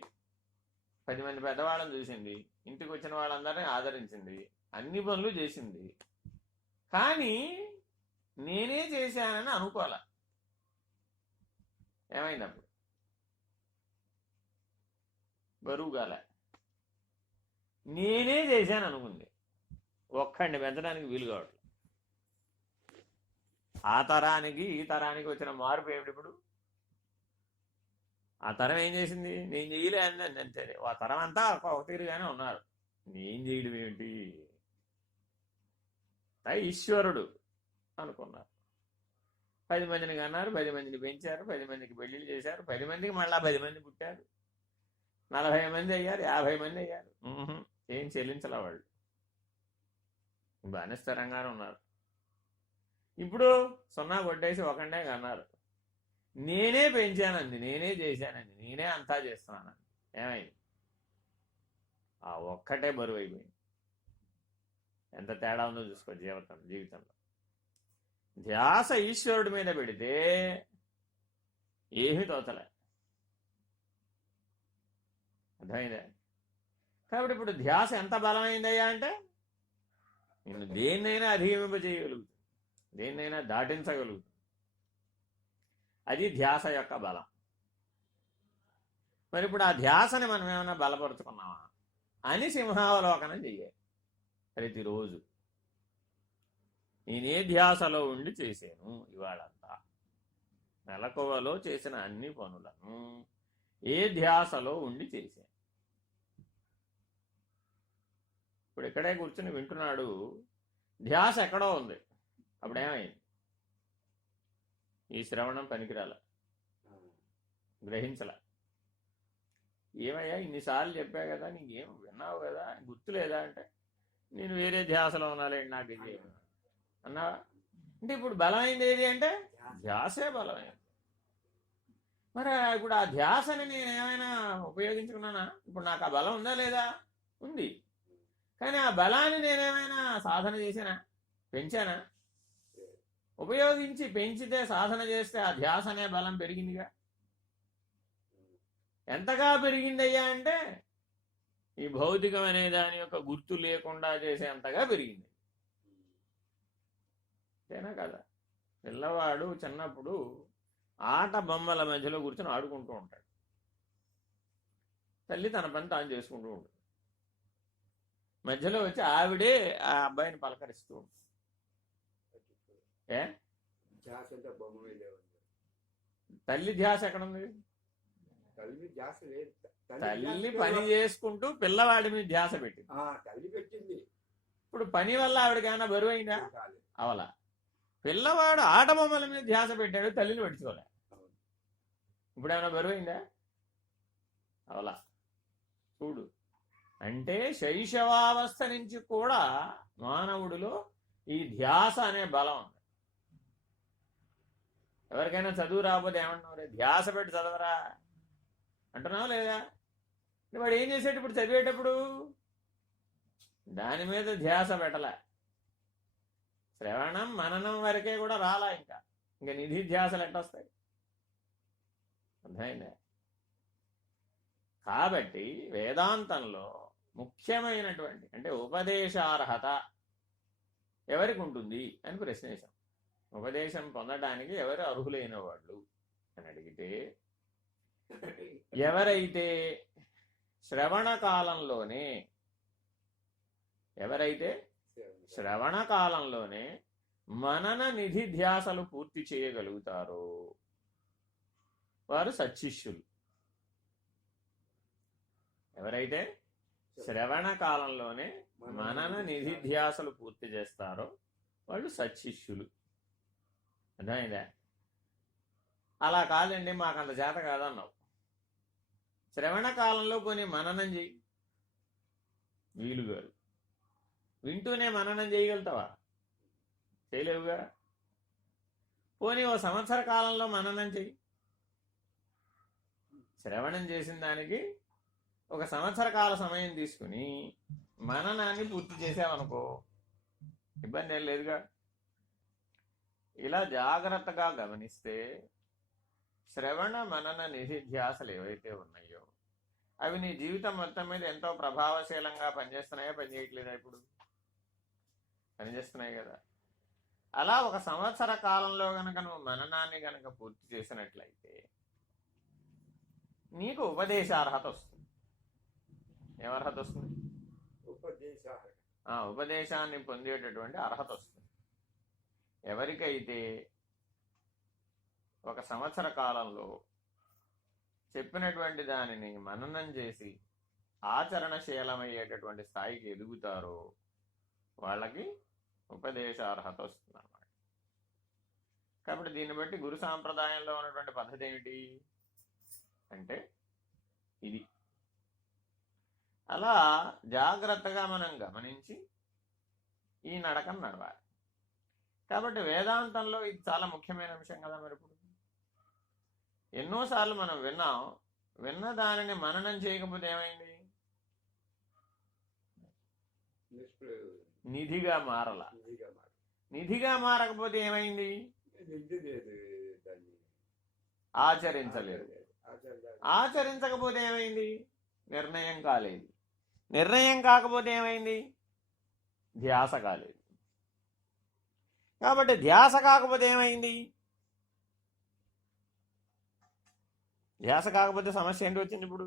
10 మంది పెద్దవాళ్ళని చూసింది, ఇంటికి వచ్చిన వాళ్ళందరినీ ఆదరించింది, అన్ని పనులు చేసింది. కానీ నేనే చేశానని అనుకోలే. ఏమైంది అప్పుడు? బరువు గాల, నేనే చేశాను అనుకుంది. ఒక్కడిని పెంచడానికి వీలు కావట్లేదు. ఆ తరానికి ఈ తరానికి వచ్చిన మార్పు ఏమిటి? ఇప్పుడు ఆ తరం ఏం చేసింది? నేను చేయలే అంతే. ఆ తరం అంతా ఒక తీరుగానే ఉన్నారు. నేను చేయడం ఏమిటి? ఈశ్వరుడు అనుకున్నారు. 10 మందిని కన్నారు, 10 మందిని పెంచారు, 10 మందికి పెళ్లిళ్ళు చేశారు, 10 మందికి మళ్ళా 10 మంది పుట్టారు, 40 మంది అయ్యారు, 50 మంది అయ్యారు. ఏం చెల్లించాల వాళ్ళు, బాగానే స్థిరంగానే ఉన్నారు. ఇప్పుడు 0 కొట్టేసి ఒకడే కన్నారు. నేనే పెంచానంది, నేనే చేశానంది, నేనే అంతా చేస్తున్నానండి. ఏమైంది? ఆ ఒక్కటే బరువు అయిపోయింది. ఎంత తేడా ఉందో చూసుకో జీవితంలో. ధ్యాస ఈశ్వరుడి మీద పెడితే ఏమీ తోచలే. అర్థమైందే? కాబట్టి ఇప్పుడు ధ్యాస ఎంత బలమైందయ్యా అంటే నేను దేన్నైనా అధిగమింపజేయగలుగుతుంది, దేన్నైనా దాటించగలుగుతుంది. అది ధ్యాస యొక్క బలం. మరి ఇప్పుడు ఆ ధ్యాసని మనం ఏమైనా బలపరుచుకున్నామా అని సింహావలోకనం చెయ్యాలి ప్రతిరోజు. నేనే ధ్యాసలో ఉండి చేశాను ఇవాళంతా, మెలకువలో చేసిన అన్ని పనులను ఏ ధ్యాసలో ఉండి చేశాను. ఇప్పుడు ఇక్కడే కూర్చుని వింటున్నాడు, ధ్యాస ఎక్కడో ఉంది. అప్పుడేమైంది? ఈ శ్రవణం పనికిరాల, గ్రహించలే. ఏమయ్యా ఇన్నిసార్లు చెప్పా కదా, నీకేం విన్నావు కదా, గుర్తులేదా అంటే నేను వేరే ధ్యాసలో ఉన్నాలేండి, నాకు ఇది అన్నావా? అంటే ఇప్పుడు బలమైంది ఏది అంటే ధ్యాసే బలమైంది. మరి ఇప్పుడు ఆ ధ్యాసని నేను ఏమైనా ఉపయోగించుకున్నానా? ఇప్పుడు నాకు ఆ బలం ఉందా లేదా? ఉంది. కానీ ఆ బలాన్ని నేనేమైనా సాధన చేశానా, పెంచానా? ఉపయోగించి పెంచితే, సాధన చేస్తే ఆ ధ్యాస అనే బలం పెరిగిందిగా. ఎంతగా పెరిగిందయ్యా అంటే ఈ భౌతికం అనే దాని యొక్క గుర్తు లేకుండా చేసేంతగా పెరిగింది. అంతేనా కదా? పిల్లవాడు చిన్నప్పుడు ఆట బొమ్మల మధ్యలో కూర్చొని ఆడుకుంటూ ఉంటాడు. తల్లి తన పని తాను చేసుకుంటూ ఉంటుంది. మధ్యలో వచ్చి ఆవిడే ఆ అబ్బాయిని పలకరిస్తూ ఉంటుంది. తల్లి ధ్యాస ఎక్కడుంది? తల్లి పని చేసుకుంటూ పిల్లవాడి మీద ధ్యాస పెట్టింది. ఇప్పుడు పని వల్ల ఆవిడకి ఏమైనా బరువు అయిందా? అవలా. పిల్లవాడు ఆట బొమ్మల మీద ధ్యాస పెట్టాడు, తల్లిని పెట్టుకోలే. ఇప్పుడు ఏమైనా బరువు అయిందా? అవలా. చూడు, అంటే శైశవావస్థ నుంచి కూడా మానవుడిలో ఈ ధ్యాస అనే బలం ఉంది. ఎవరికైనా చదువు రాకపోతే ఏమంటున్నావు? ధ్యాస పెట్టి చదవరా అంటున్నావు లేదా? వాడు ఏం చేసేటప్పుడు, ఇప్పుడు చదివేటప్పుడు దాని మీద ధ్యాస పెట్టలే. శ్రవణం మననం వరకే కూడా రాలా. ఇంకా నిధి ధ్యాసలు ఎట్టొస్తాయి? అర్థమైందా? కాబట్టి వేదాంతంలో ముఖ్యమైనటువంటి అంటే ఉపదేశార్హత ఎవరికి ఉంటుంది అని ప్రశ్నేశాం. ఉపదేశం పొందడానికి ఎవరు అర్హులైన వాళ్ళు అని అడిగితే, ఎవరైతే శ్రవణ కాలంలోనే మనన నిధి ధ్యాసలు పూర్తి చేయగలుగుతారో వారు సత్శిష్యులు. ఎవరైతే శ్రవణ కాలంలోనే మనన నిధి ధ్యాసలు పూర్తి చేస్తారో వాళ్ళు సత్శిష్యులు. అర్థమైందా? అలా కాదండి, మాకంత చేత కాదన్నావు. శ్రవణ కాలంలో కొన్ని మననం చేయి, వీలుగారు. వింటూనే మననం చేయగలుగుతావా? చేయలేవుగా. పోనీ 1 సంవత్సర కాలంలో మననం చెయ్యి. శ్రవణం చేసిన దానికి 1 సంవత్సర కాల సమయం తీసుకుని మననాన్ని పూర్తి చేసావనుకో, ఇబ్బంది ఏం లేదుగా. ఇలా జాగ్రత్తగా గమనిస్తే శ్రవణ మనన నిధిధ్యాసలు ఏవైతే ఉన్నాయో అవి నీ జీవితం మొత్తం మీద ఎంతో ప్రభావశీలంగా పనిచేస్తున్నాయా, పనిచేయట్లేదా? ఇప్పుడు పనిచేస్తున్నాయి కదా. అలా 1 సంవత్సర కాలంలో గనక నువ్వు మననాన్ని గనక పూర్తి చేసినట్లయితే నీకు ఉపదేశార్హత వస్తుంది. ఏం అర్హత వస్తుంది? ఉపదేశాన్ని పొందేటటువంటి అర్హత వస్తుంది. ఎవరికైతే ఒక సంవత్సర కాలంలో చెప్పినటువంటి దానిని మననం చేసి ఆచరణశీలమయ్యేటటువంటి స్థాయికి ఎదుగుతారో వాళ్ళకి ఉపదేశార్హత వస్తుంది అన్నమాట. కాబట్టి దీన్ని బట్టి గురు సాంప్రదాయంలో ఉన్నటువంటి పద్ధతి ఏమిటి అంటే ఇది. అలా జాగ్రత్తగా మనం గమనించి ఈ నడకను నడవాలి. కాబట్టి వేదాంతంలో ఇది చాలా ముఖ్యమైన విషయం కదా. మరి ఇప్పుడు ఎన్నోసార్లు మనం విన్న దానిని మననం చేయకపోతే ఏమైంది? నిధిగా మారల. నిధిగా మారకపోతే ఏమైంది? ఆచరించలేదు. ఆచరించకపోతే ఏమైంది? నిర్ణయం కాలేదు. నిర్ణయం కాకపోతే ఏమైంది? ధ్యాస కాలేదు. కాబట్టి ధ్యాస కాకపోతే ఏమైంది? ధ్యాస కాకపోతే సమస్య ఏంటి వచ్చింది? ఇప్పుడు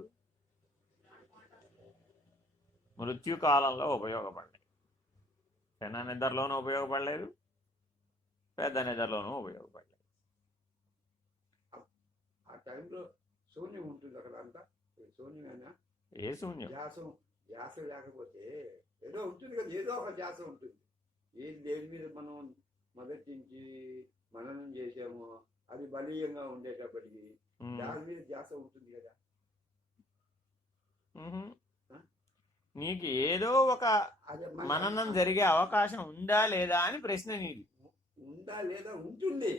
మృత్యుకాలంలో ఉపయోగపడ్డాయి. చిన్న నిద్రలోనూ ఉపయోగపడలేదు, పెద్ద నిద్రలోనూ ఉపయోగపడలేదు. ఆ టైంలో శూన్యం ఉంటుంది అక్కడ అంతా. శూన్యమేనా? ఏ శూన్యం? ధ్యాస లేకపోతే ఏదో ఉంటుంది కదా, ఏదో ఒక ధ్యాస ఉంటుంది. ఏది దేని మీద మనం మొదటి నుంచి మననం చేసామో అది బలీయంగా ఉండేటప్పటికి దాని మీద ధ్యాస ఉంటుంది కదా. నీకు ఏదో ఒక మననం జరిగే అవకాశం ఉందా లేదా అని ప్రశ్న. నీది ఉందా లేదా? ఉంటుంది.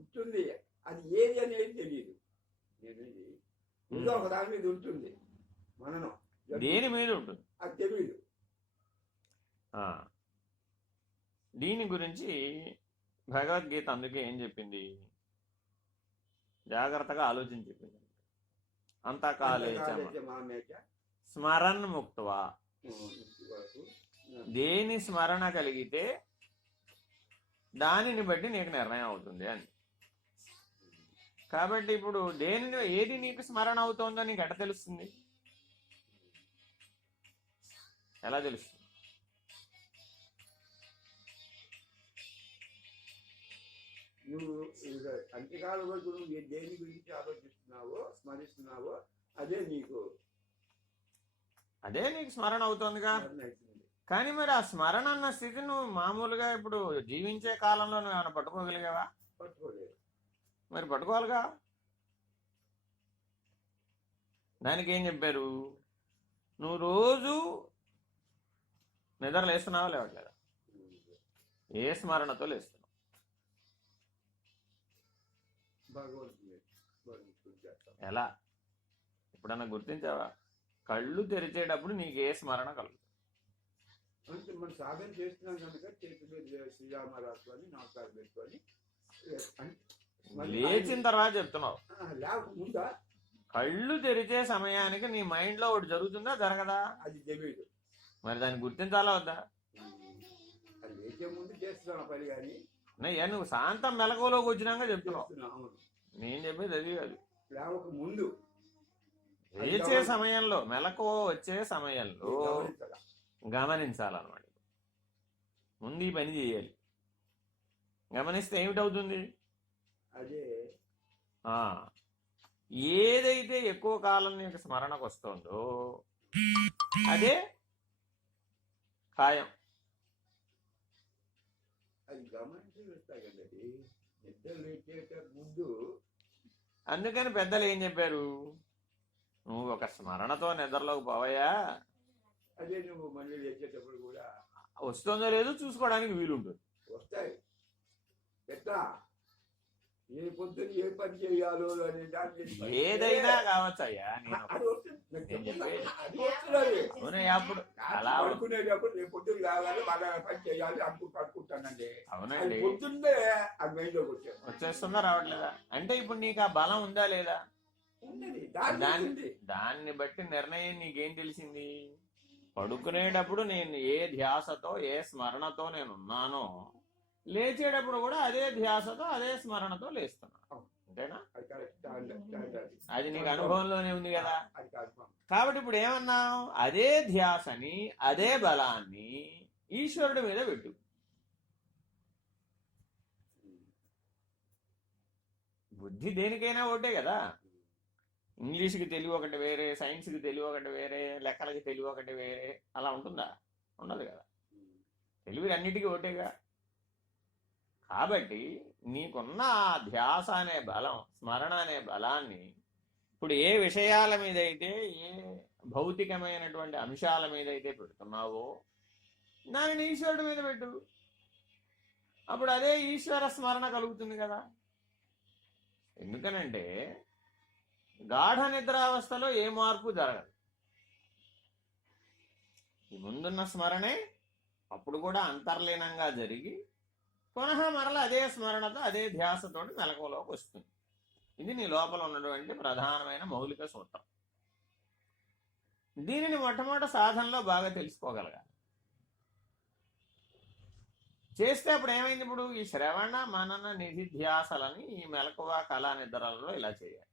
ఉంటుంది. అది ఏది అనేది తెలియదు. ఏదో ఒక దాని మీద ఉంటుంది మననం. దేని మీద ఉంటుంది అది తెలియదు. దీని గురించి భగవద్గీత అందుకే ఏం చెప్పింది? జాగ్రత్తగా ఆలోచించి చెప్పింది. అంతకాలే స్మరన్ ముక్తవా. దేని స్మరణ కలిగితే దానిని బట్టి నీకు నిర్ణయం అవుతుంది అని. కాబట్టి ఇప్పుడు ఏది నీకు స్మరణ అవుతుందో నీకు ఎట్లా తెలుస్తుంది? ఎలా తెలుస్తుంది? నువ్వు అంత్యకాల వరకు నువ్వు దేని గురించి ఆలోచిస్తున్నావో స్మరిస్తున్నావో అదే నీకు స్మరణ అవుతుందిగా. కానీ మరి ఆ స్మరణ అన్న స్థితి నువ్వు మామూలుగా ఇప్పుడు జీవించే కాలంలో నువ్వు ఏమైనా పట్టుకోగలిగావా? పట్టుకోలేదు. మరి పట్టుకోవాలిగా. దానికి ఏం చెప్పారు? నువ్వు రోజు నిద్ర లేస్తున్నావా లేవట్లేదా? ఏ స్మరణతో లేస్తున్నావు? ఎలా? ఎప్పుడన్నా గుర్తించావా? కళ్ళు తెరిచేటప్పుడు నీకు ఏ స్మరణ కలుగుతుంది? అంటే మనం సాధన చేస్తున్నాం కనుక చేతులు శ్రీరామరాసుకొని నమస్కారం పెట్టుకొని లేచిన తర్వాత చెప్తున్నావు. ముందా కళ్ళు తెరిచే సమయానికి నీ మైండ్ లో ఒకటి జరుగుతుందా జరగదా? అది తెలియదు. మరి దాన్ని గుర్తించాలా వద్దా? అది లేచే ముందు చేస్తున్నాను పని. కానీ నువ్వు శాంతం మెలకువలోకి వచ్చినాక చెప్తున్నావు. నేను చెప్పేది అది కాదు. లేవక ముందు లేచే సమయంలో, మెలకువ వచ్చే సమయంలో గమనించాలన్నమాట. ముందు ఈ పని చేయాలి. గమనిస్తే ఏమిటవుతుంది? అదే ఏదైతే ఎక్కువ కాలం నీకు స్మరణకు వస్తుందో అదే ఖాయం. అది గమనించి వేస్తాయి కదండి నిద్ర లేచేట ముందు. అందుకని పెద్దలు ఏం చెప్పారు? నువ్వు ఒక స్మరణతో నిద్రలోకి పోవయ్యా, అదే నువ్వు మళ్ళీ లేచేటప్పుడు కూడా వస్తుందో లేదో చూసుకోవడానికి వీలుంటుంది. వస్తాయి. ఎట్లా ఏ పొద్దున్న ఏ పని చేయాలో అనే దాన్ని ఏదైనా కావచ్చయ్యా. అప్పుడు అలా అనుకునేటప్పుడు రేపు పొద్దున్న కావాలి బాగా పని చేయాలి అనుకుంటానండి. అవునండి, పొద్దున్నే అది మైండ్లోకి వచ్చేస్తుందా రావట్లేదా? అంటే ఇప్పుడు నీకు ఆ బలం ఉందా లేదా? దాన్ని బట్టి నిర్ణయం నీకేం తెలిసింది? పడుకునేటప్పుడు నేను ఏ ధ్యాసతో ఏ స్మరణతో నేను ఉన్నానో లేచేటప్పుడు కూడా అదే ధ్యాసతో అదే స్మరణతో లేస్తున్నాను. అంతేనా? అది అది నీకు అనుభవంలోనే ఉంది కదా. కాబట్టి ఇప్పుడు ఏమన్నాం, అదే ధ్యాసని అదే బలాన్ని ఈశ్వరుడి మీద పెట్టు. బుద్ధి దేనికైనా ఒకటే కదా. ఇంగ్లీష్కి తెలివి ఒకటి వేరే, సైన్స్కి తెలివి ఒకటి వేరే, లెక్కలకి తెలివి ఒకటి వేరే, అలా ఉంటుందా? ఉండదు కదా. తెలివి అన్నిటికీ ఒకటేగా. కాబట్టి నీకున్న ఆ ధ్యాస అనే బలం, స్మరణ అనే బలాన్ని ఇప్పుడు ఏ విషయాల మీదైతే, ఏ భౌతికమైనటువంటి అంశాల మీదైతే పెడుతున్నావో దానిని ఈశ్వరుడి మీద పెట్టు. అప్పుడు అదే ఈశ్వర స్మరణ కలుగుతుంది కదా. ఎందుకనంటే గాఢ నిద్రావస్థలో ఏ మార్పు జరగదు. ఈ ముందున్న స్మరణే అప్పుడు కూడా అంతర్లీనంగా జరిగి పునః మరల అదే స్మరణతో అదే ధ్యాసతోటి మెలకువలోకి వస్తుంది. ఇది నీ లోపల ఉన్నటువంటి ప్రధానమైన మౌలిక సూత్రం. దీనిని మొట్టమొదటి సాధనలో బాగా తెలుసుకోగలగాలి. చేస్తే అప్పుడు ఏమైంది, ఇప్పుడు ఈ శ్రవణ మనన నిధిధ్యాసలని ఈ మెలకువ కళా నిద్రలలో ఇలా చేయాలి.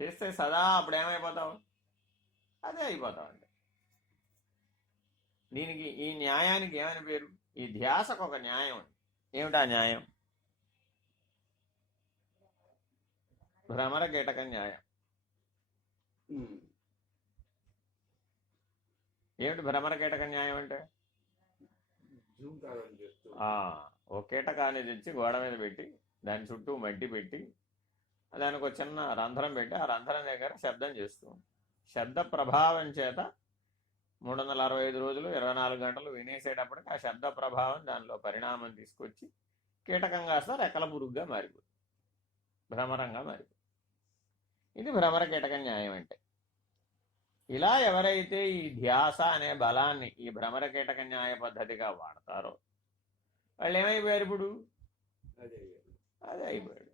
చేస్తే సదా అప్పుడు ఏమైపోతావు, అదే అయిపోతావు. అంటే దీనికి, ఈ న్యాయానికి ఏమని పేరు? ఈ ధ్యాసకు ఒక న్యాయం ఉంది. ఏమిటా న్యాయం? భ్రమర కీటక న్యాయం. ఏమిటి భ్రమర కీటక న్యాయం అంటే? ఓ కీటకాన్ని తెచ్చి గోడ మీద పెట్టి దాని చుట్టూ మట్టి పెట్టి దానికి ఒక చిన్న రంధ్రం పెట్టి ఆ రంధ్రం దగ్గర శబ్దం చేస్తూ, శబ్ద ప్రభావం చేత 365 రోజులు 24 గంటలు వినేసేటప్పటికి ఆ శబ్ద ప్రభావం దానిలో పరిణామం తీసుకొచ్చి కీటకం కాస్త రెక్కల పురుగుగా మారిపోతుంది, భ్రమరంగా మారిపోతుంది. ఇది భ్రమర కీటక న్యాయం అంటే. ఇలా ఎవరైతే ఈ ధ్యాస అనే బలాన్ని ఈ భ్రమర కీటక న్యాయ పద్ధతిగా వాడతారో వాళ్ళు ఏమైపోయారు? ఇప్పుడు అదే అయిపోయాడు.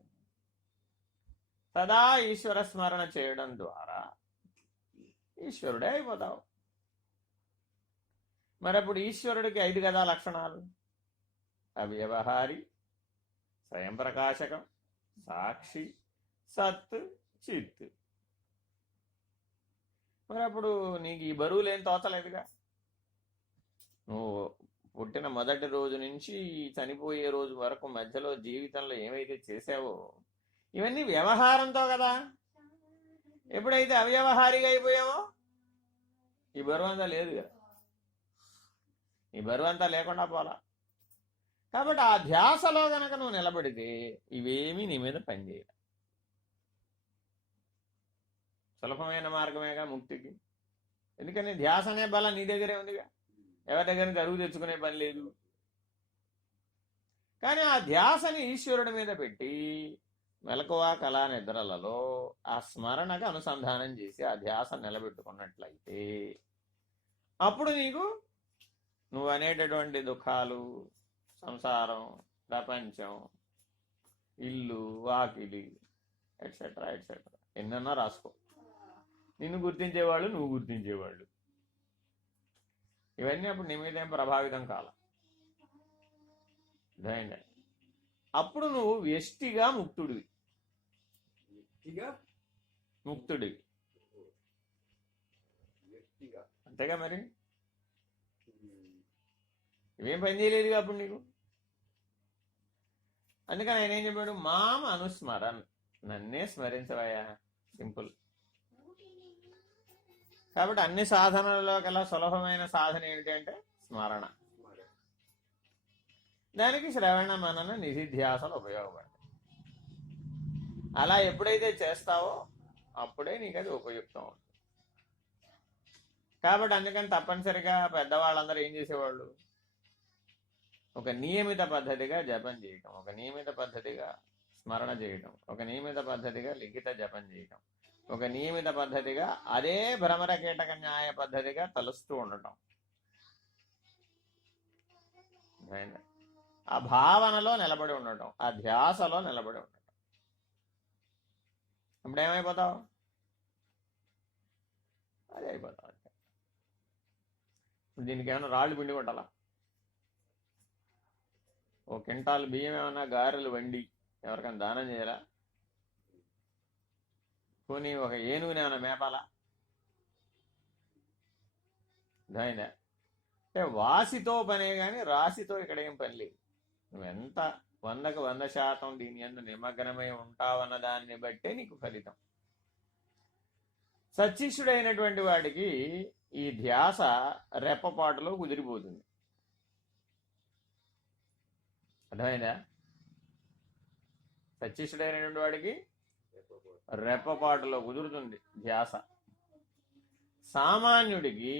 సదా ఈశ్వర స్మరణ చేయడం ద్వారా ఈశ్వరుడే అయిపోతావు. మరి అప్పుడు ఈశ్వరుడికి 5 కదా లక్షణాలు: అవ్యవహారి, స్వయం ప్రకాశకం, సాక్షి, సత్, చిత్. మరి అప్పుడు నీకు ఈ బరువులేం తోచలేదుగా. నువ్వు పుట్టిన మొదటి రోజు నుంచి చనిపోయే రోజు వరకు మధ్యలో జీవితంలో ఏమైతే చేసావో ఇవన్నీ వ్యవహారంతో కదా. ఎప్పుడైతే అవ్యవహారిగా అయిపోయావో ఈ బరువు అంతా లేదు కదా. ఈ బరువు అంతా లేకుండా పోలా. కాబట్టి ఆ ధ్యాసలో గనక నువ్వు నిలబడితే ఇవేమీ నీ మీద పనిచేయాలి. సులభమైన మార్గమేగా ముక్తికి. ఎందుకని ధ్యాస అనే బలం నీ దగ్గరే ఉందిగా. ఎవరి దగ్గర అరువు తెచ్చుకునే పని లేదు. కానీ ఆ ధ్యాసని ఈశ్వరుడి మీద పెట్టి మెలకువ కళా నిద్రలలో ఆ స్మరణకు అనుసంధానం చేసి ఆ ధ్యాస నిలబెట్టుకున్నట్లయితే అప్పుడు నీకు నువ్వు అనేటటువంటి దుఃఖాలు, సంసారం, ప్రపంచం, ఇల్లు, వాకిలి, ఎట్సెట్రా ఎట్సెట్రా ఎన్నన్నా రాసుకో. నిన్ను గుర్తించేవాళ్ళు, నువ్వు గుర్తించేవాళ్ళు, ఇవన్నీ అప్పుడు నీ మీద ఏం ప్రభావితం కాల. అర్థమైందా? అప్పుడు నువ్వు వ్యష్టిగా ముక్తుడివి. ముక్తుడివి అంతేగా. మరి ఇవేం పని చేయలేదుగా అప్పుడు నీకు. అందుకని ఆయన ఏం చెప్పాడు? మాం అనుస్మరన్, నన్నే స్మరించవయ్యా. సింపుల్. కాబట్టి అన్ని సాధనలలో కల్లా సులభమైన సాధన ఏమిటి అంటే స్మరణ. దానికి శ్రవణ మనన నిధిధ్యాసలు ఉపయోగపడతాయి. అలా ఎప్పుడైతే చేస్తావో అప్పుడే నీకు అది ఉపయుక్తం అవుతుంది. కాబట్టి అందుకని తప్పనిసరిగా పెద్దవాళ్ళందరూ ఏం చేసేవాళ్ళు? ఒక నియమిత పద్ధతిగా జపం చేయటం, ఒక నియమిత పద్ధతిగా స్మరణ చేయటం, ఒక నియమిత పద్ధతిగా లిఖిత జపం చేయటం, ఒక నియమిత పద్ధతిగా అదే భ్రమర కీటక న్యాయ పద్ధతిగా తలుస్తూ ఉండటం. ఆ భావనలో నిలబడి ఉండటం, ఆ ధ్యాసలో నిలబడి ఉండటం. ఇప్పుడు ఏమైపోతావు? అదే అయిపోతావు. ఇప్పుడు దీనికి ఏమైనా రాళ్ళు పిండి కొట్టాలా? ఓ క్వింటాల్ బియ్యం ఏమన్నా గారెలు వండి ఎవరికైనా దానం చేయాలా? పోనీ ఒక ఏనుగుని ఏమైనా మేపాలా? అర్థమైందా? అంటే వాసితో పనే కానీ రాశితో ఇక్కడ ఏం పని లేదు. నువ్వెంత 100కు 100% దీని యందు నిమగ్నమై ఉంటావన్న దాన్ని బట్టే నీకు ఫలితం. సచ్చిష్యుడైనటువంటి వాడికి ఈ ధ్యాస రెప్పపాటులో కుదిరిపోతుంది. అర్థమైందా? సచ్చిష్యుడైనటువంటి వాడికి రెప్పపాటులో కుదురుతుంది ధ్యాస. సామాన్యుడికి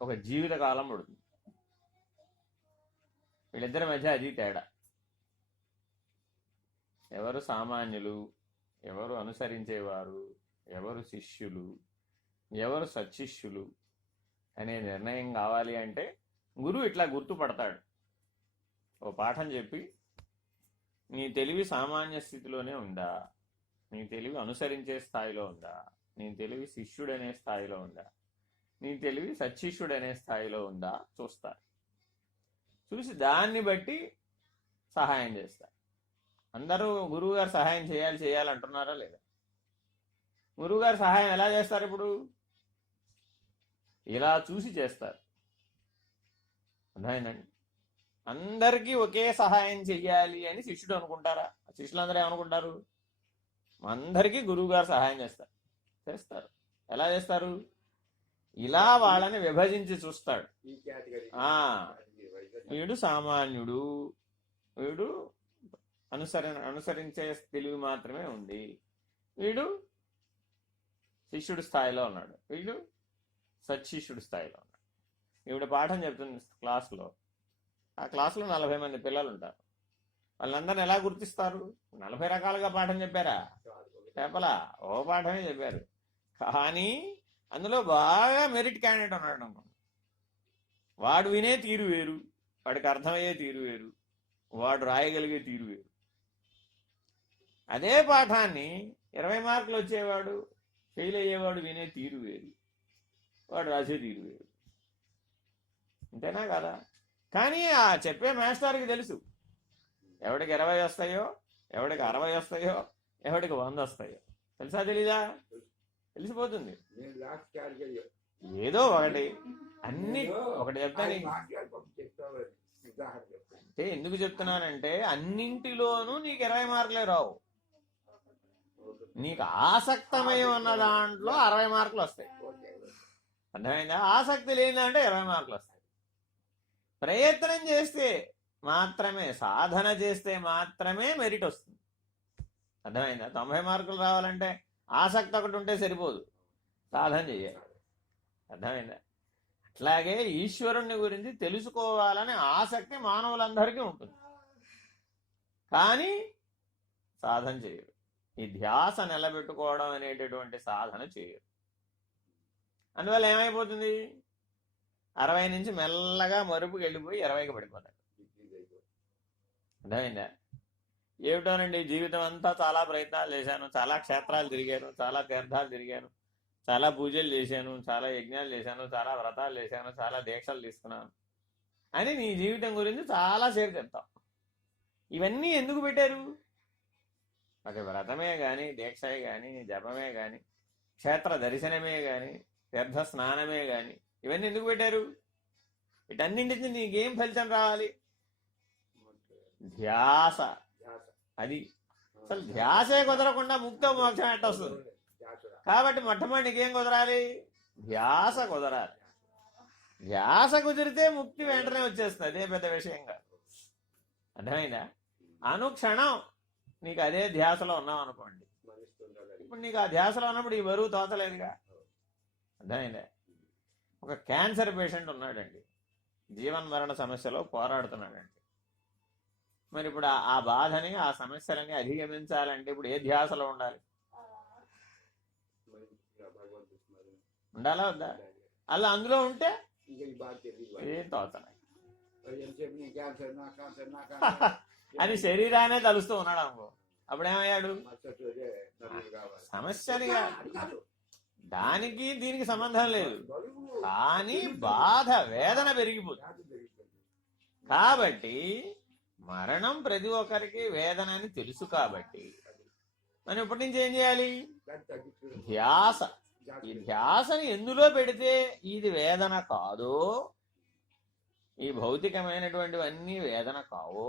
ఒక జీవితకాలం పడుతుంది. వీళ్ళిద్దరి మధ్య అది తేడా. ఎవరు సామాన్యులు, ఎవరు అనుసరించేవారు, ఎవరు శిష్యులు, ఎవరు సచ్చిష్యులు అనే నిర్ణయం కావాలి అంటే గురువు ఇట్లా గుర్తుపడతాడు. ఓ పాఠం చెప్పి, నీ తెలివి సామాన్య స్థితిలోనే ఉందా, నీ తెలివి అనుసరించే స్థాయిలో ఉందా, నీ తెలివి శిష్యుడనే స్థాయిలో ఉందా, నీ తెలివి సచ్చిష్యుడనే స్థాయిలో ఉందా చూస్తారు. చూసి దాన్ని బట్టి సహాయం చేస్తారు. అందరూ గురువుగారు సహాయం చేయాలంటున్నారా లేదా? గురువుగారు సహాయం ఎలా చేస్తారు? ఇప్పుడు ఇలా చూసి చేస్తారు. అర్థమైందండి? అందరికీ ఒకే సహాయం చెయ్యాలి అని శిష్యుడు అనుకుంటారా? శిష్యులందరూ ఏమనుకుంటారు? అందరికీ గురువుగారు సహాయం చేస్తారు. ఎలా చేస్తారు? ఇలా వాళ్ళని విభజించి చూస్తాడు. వీడు సామాన్యుడు, వీడు అనుసరించే తెలివి మాత్రమే ఉంది, వీడు శిష్యుడి స్థాయిలో ఉన్నాడు, వీడు సచ్చిష్యుడి స్థాయిలో ఉన్నాడు. ఈవిడ పాఠం చెప్తుంది క్లాసులో. ఆ క్లాసులో 40 మంది పిల్లలు ఉంటారు. వాళ్ళందరిని ఎలా గుర్తిస్తారు? 40 రకాలుగా పాఠం చెప్పారా? చెప్పలా, ఓ పాఠమే చెప్పారు. కానీ అందులో బాగా మెరిట్ క్యాండిడేట్ ఉన్నాడు అనుకోండి, వాడు వినే తీరు వేరు, వాడికి అర్థమయ్యే తీరు వేరు, వాడు రాయగలిగే తీరు వేరు. అదే పాఠాన్ని 20 మార్కులు వచ్చేవాడు, ఫెయిల్ అయ్యేవాడు వినే తీరు వేరు, వాడు రాసే తీరు వేరు. అంతేనా కదా? కానీ ఆ చెప్పే మాస్టర్కి తెలుసు ఎవడికి 20 వస్తాయో, ఎవడికి 60 వస్తాయో, ఎవడికి 100 వస్తాయో. తెలుసా తెలీదా? తెలిసిపోతుంది. ఏదో ఒకటి అన్ని ఒకటి చెప్తాను. అంటే ఎందుకు చెప్తున్నానంటే అన్నింటిలోనూ నీకు 20 మార్కులే రావు. నీకు ఆసక్తమై ఉన్న దాంట్లో 60 మార్కులు వస్తాయి. అర్థమైందా? ఆసక్తి లేదంటే 20 మార్కులు వస్తాయి. ప్రయత్నం చేస్తే మాత్రమే, సాధన చేస్తే మాత్రమే మెరిట్ వస్తుంది. అర్థమైందా? 90 మార్కులు రావాలంటే ఆసక్తి ఒకటి ఉంటే సరిపోదు, సాధన చెయ్యాలి. అర్థమైందా? అట్లాగే ఈశ్వరుణ్ణి గురించి తెలుసుకోవాలనే ఆసక్తి మానవులందరికీ ఉంటుంది, కానీ సాధన చేయరు. ఈ ధ్యాస నిలబెట్టుకోవడం అనేటటువంటి సాధన చేయరు. అందువల్ల ఏమైపోతుంది? 60 నుంచి మెల్లగా మరుపుకి వెళ్ళిపోయి 20కి పడిపోతాడు. అర్థమైందా? ఏమిటోనండి, జీవితం అంతా చాలా ప్రయత్నాలు చేశాను, చాలా క్షేత్రాలు తిరిగాను, చాలా తీర్థాలు తిరిగాను, చాలా పూజలు చేశాను, చాలా యజ్ఞాలు చేశాను, చాలా వ్రతాలు చేశాను, చాలా దీక్షలు తీసుకున్నాను అని నీ జీవితం గురించి చాలాసేపు చెప్తావు. ఇవన్నీ ఎందుకు పెట్టారు? ఒక వ్రతమే కానీ, దీక్షే కానీ, జపమే కానీ, క్షేత్ర దర్శనమే కానీ, తీర్థ స్నానమే కానీ, ఇవన్నీ ఎందుకు పెట్టారు? వీటన్నింటికి నీకేం ఫలితం రావాలి? ధ్యాస. అది అసలు ధ్యాసే కుదరకుండా ముక్తో మోక్షం ఎట్ట వస్తుంది? కాబట్టి మొట్టమొదటి నీకేం కుదరాలి? ధ్యాస కుదరాలి. ధ్యాస కుదిరితే ముక్తి వెంటనే వచ్చేస్తుంది. అదే పెద్ద విషయం కాదు. అర్థమైందా? అనుక్షణం నీకు అదే ధ్యాసలో ఉన్నావు అనుకోండి. ఇప్పుడు నీకు ఆ ధ్యాసలో ఉన్నప్పుడు ఈ బరువు తోచలేదుగా. అర్థమైందా? ఒక క్యాన్సర్ పేషెంట్ ఉన్నాడండి, జీవన్మరణ సమస్యలో పోరాడుతున్నాడండి. మరి ఇప్పుడు ఆ బాధని, ఆ సమస్యలని అధిగమించాలంటే ఇప్పుడు ఏ ధ్యాసలో ఉండాలి? ఉండాలా వద్దా? అలా అందులో ఉంటే ఏం తోచలే అని శరీరానే తలుస్తూ ఉన్నాడు అనుకో, అప్పుడేమయ్యాడు? సమస్యని దానికి దీనికి సంబంధం లేదు, కానీ బాధ, వేదన పెరిగిపోతుంది. కాబట్టి మరణం ప్రతి ఒక్కరికి వేదన అని తెలుసు. కాబట్టి మనం ఇప్పటి నుంచి ఏం చేయాలి? దాన్ని తగ్గించుకోవడం. ధ్యాస. ఈ ధ్యాసని ఎందులో పెడితే ఇది వేదన కాదో, ఈ భౌతికమైనటువంటివన్నీ వేదన కావో,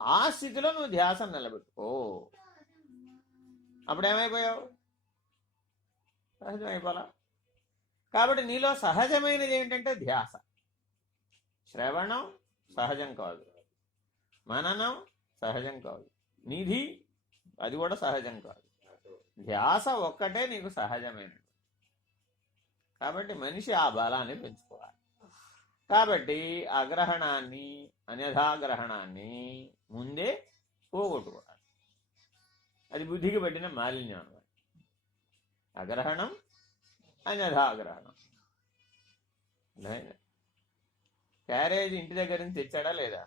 ఆ స్థితిలో నువ్వు ధ్యాసను నిలబెట్టుకో. అప్పుడు ఏమైపోయావు? సహజం అయిపోలా. కాబట్టి నీలో సహజమైనది ఏంటంటే ధ్యాస. శ్రవణం సహజం కాదు, మననం సహజం కాదు, నిధి అది కూడా సహజం కాదు. ధ్యాస ఒక్కటే నీకు సహజమైనది. కాబట్టి మనిషి ఆ బలాన్ని పెంచుకోవాలి. కాబట్టి అగ్రహణాన్ని అన్యథాగ్రహణాన్ని ముందే పోగొట్టుకోవాలి. అది బుద్ధికి పట్టిన మాలిన్యం అన్నమాట. అగ్రహణం అన్యథాగ్రహణం. క్యారేజ్ ఇంటి దగ్గర నుంచి తెచ్చాడా లేదా?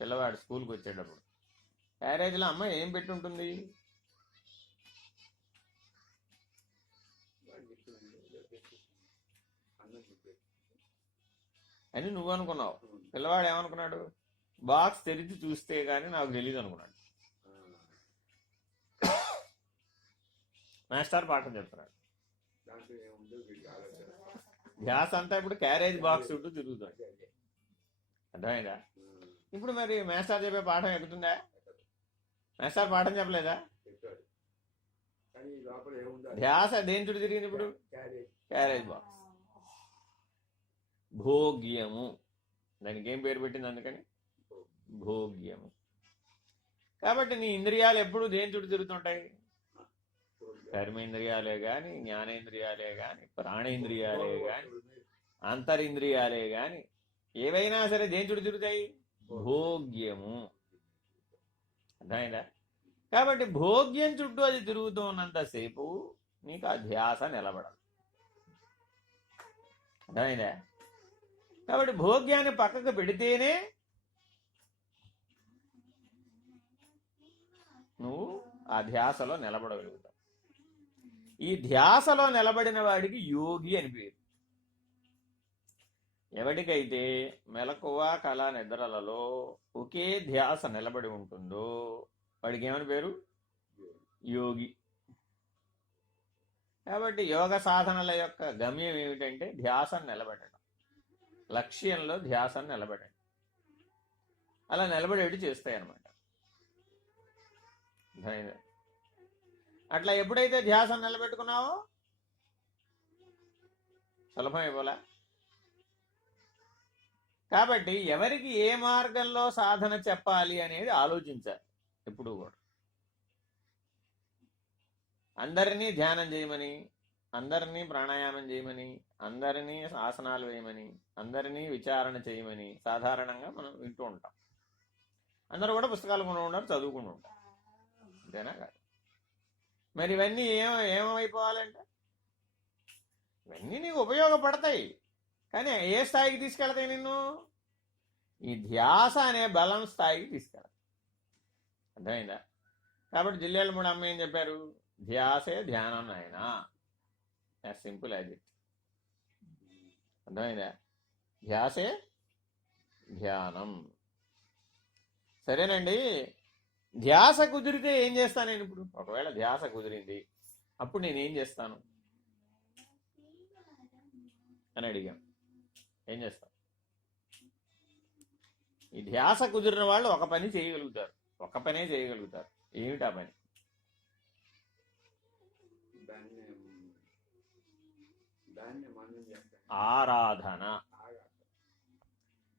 పిల్లవాడు స్కూల్కి వచ్చేటప్పుడు క్యారేజ్లో అమ్మ ఏం పెట్టి ఉంటుంది? అని నువ్వు అనుకున్నావు. పిల్లవాడు ఏమనుకున్నాడు? బాక్స్ తెరిచి చూస్తే కానీ నాకు తెలియదు అనుకున్నాడు. మాస్టర్ పాఠం చెప్తున్నాడు. ధ్యాస అంతా ఇప్పుడు క్యారేజ్ బాక్స్ చుట్టూ తిరుగుతుంది. అర్థమైందా? ఇప్పుడు మరి మాస్టర్ చెప్పే పాఠం ఎక్కుతుందా? మాస్టర్ పాఠం చెప్పలేదా? ధ్యాస దేని చుట్టూ తిరిగింది ఇప్పుడు? Carriage box. భోగ్యము, దానికి ఏం పేరు పెట్టింది? అందుకని భోగ్యము. కాబట్టి నీ ఇంద్రియాలు ఎప్పుడు దేని చుట్టూ తిరుగుతుంటాయి? కర్మేంద్రియాలే గాని, జ్ఞానేంద్రియాలే గాని, ప్రాణేంద్రియాలే గాని, అంతరింద్రియాలే గాని ఏవైనా సరే దేని చుట్టూ తిరుగుతాయి? భోగ్యము. అర్థమైందా? కాబట్టి భోగ్యం చుట్టూ అది తిరుగుతూ ఉన్నంతసేపు నీకు ఆ ధ్యాస నిలబడదు. అర్థమైందా? కాబట్టి భోగ్యాన్ని పక్కకు పెడితేనే నువ్వు ఆ ధ్యాసలో నిలబడగలుగుతావు. ఈ ధ్యాసలో నిలబడిన వాడికి యోగి అని పేరు. ఎవడికైతే మెలకువ కళ నిద్రలలో ఒకే ధ్యాస నిలబడి ఉంటుందో వాడికి ఏమని పేరు? యోగి. కాబట్టి యోగ సాధనల యొక్క గమ్యం ఏమిటంటే ధ్యాసను నిలబెట్టడం, లక్ష్యంలో ధ్యాసను నిలబెట్టడం. అలా నిలబడేటి చేస్తాయి అన్నమాట. అట్లా ఎప్పుడైతే ధ్యాసను నిలబెట్టుకున్నావో సులభం అయిపోలా. కాబట్టి ఎవరికి ఏ మార్గంలో సాధన చెప్పాలి అనేది ఆలోచించాలి ఎప్పుడు కూడా. అందరినీ ధ్యానం చేయమని, అందరినీ ప్రాణాయామం చేయమని, అందరినీ ఆసనాలు వేయమని, అందరినీ విచారణ చేయమని సాధారణంగా మనం వింటూ ఉంటాం. అందరూ కూడా పుస్తకాలు కొని ఉంటారు, చదువుకుంటూ ఉంటారు. అంతేనా కాదు? మరి ఇవన్నీ ఏమైపోవాలంటే ఇవన్నీ నీకు ఉపయోగపడతాయి, కానీ ఏ స్థాయికి తీసుకెళ్తాయి నిన్ను? ఈ ధ్యాస అనే బలం స్థాయికి తీసుకెళ్తాయి. అర్థమైందా? కాబట్టి జిల్లేల మూడు అమ్మ ఏం చెప్పారు? ధ్యాసే ధ్యానం నాయనా. As simple as it. అర్థమైందా? ధ్యాసే ధ్యానం. సరేనండి. ధ్యాస కుదిరితే ఏం చేస్తాను నేను ఇప్పుడు? ఒకవేళ ధ్యాస కుదిరింది, అప్పుడు నేనేం చేస్తాను అని అడిగాం. ఏం చేస్తాం? ఈ ధ్యాస కుదిరిన వాళ్ళు ఒక పని చేయగలుగుతారు, ఒక పనే చేయగలుగుతారు. ఏమిటా పని? ఆరాధన.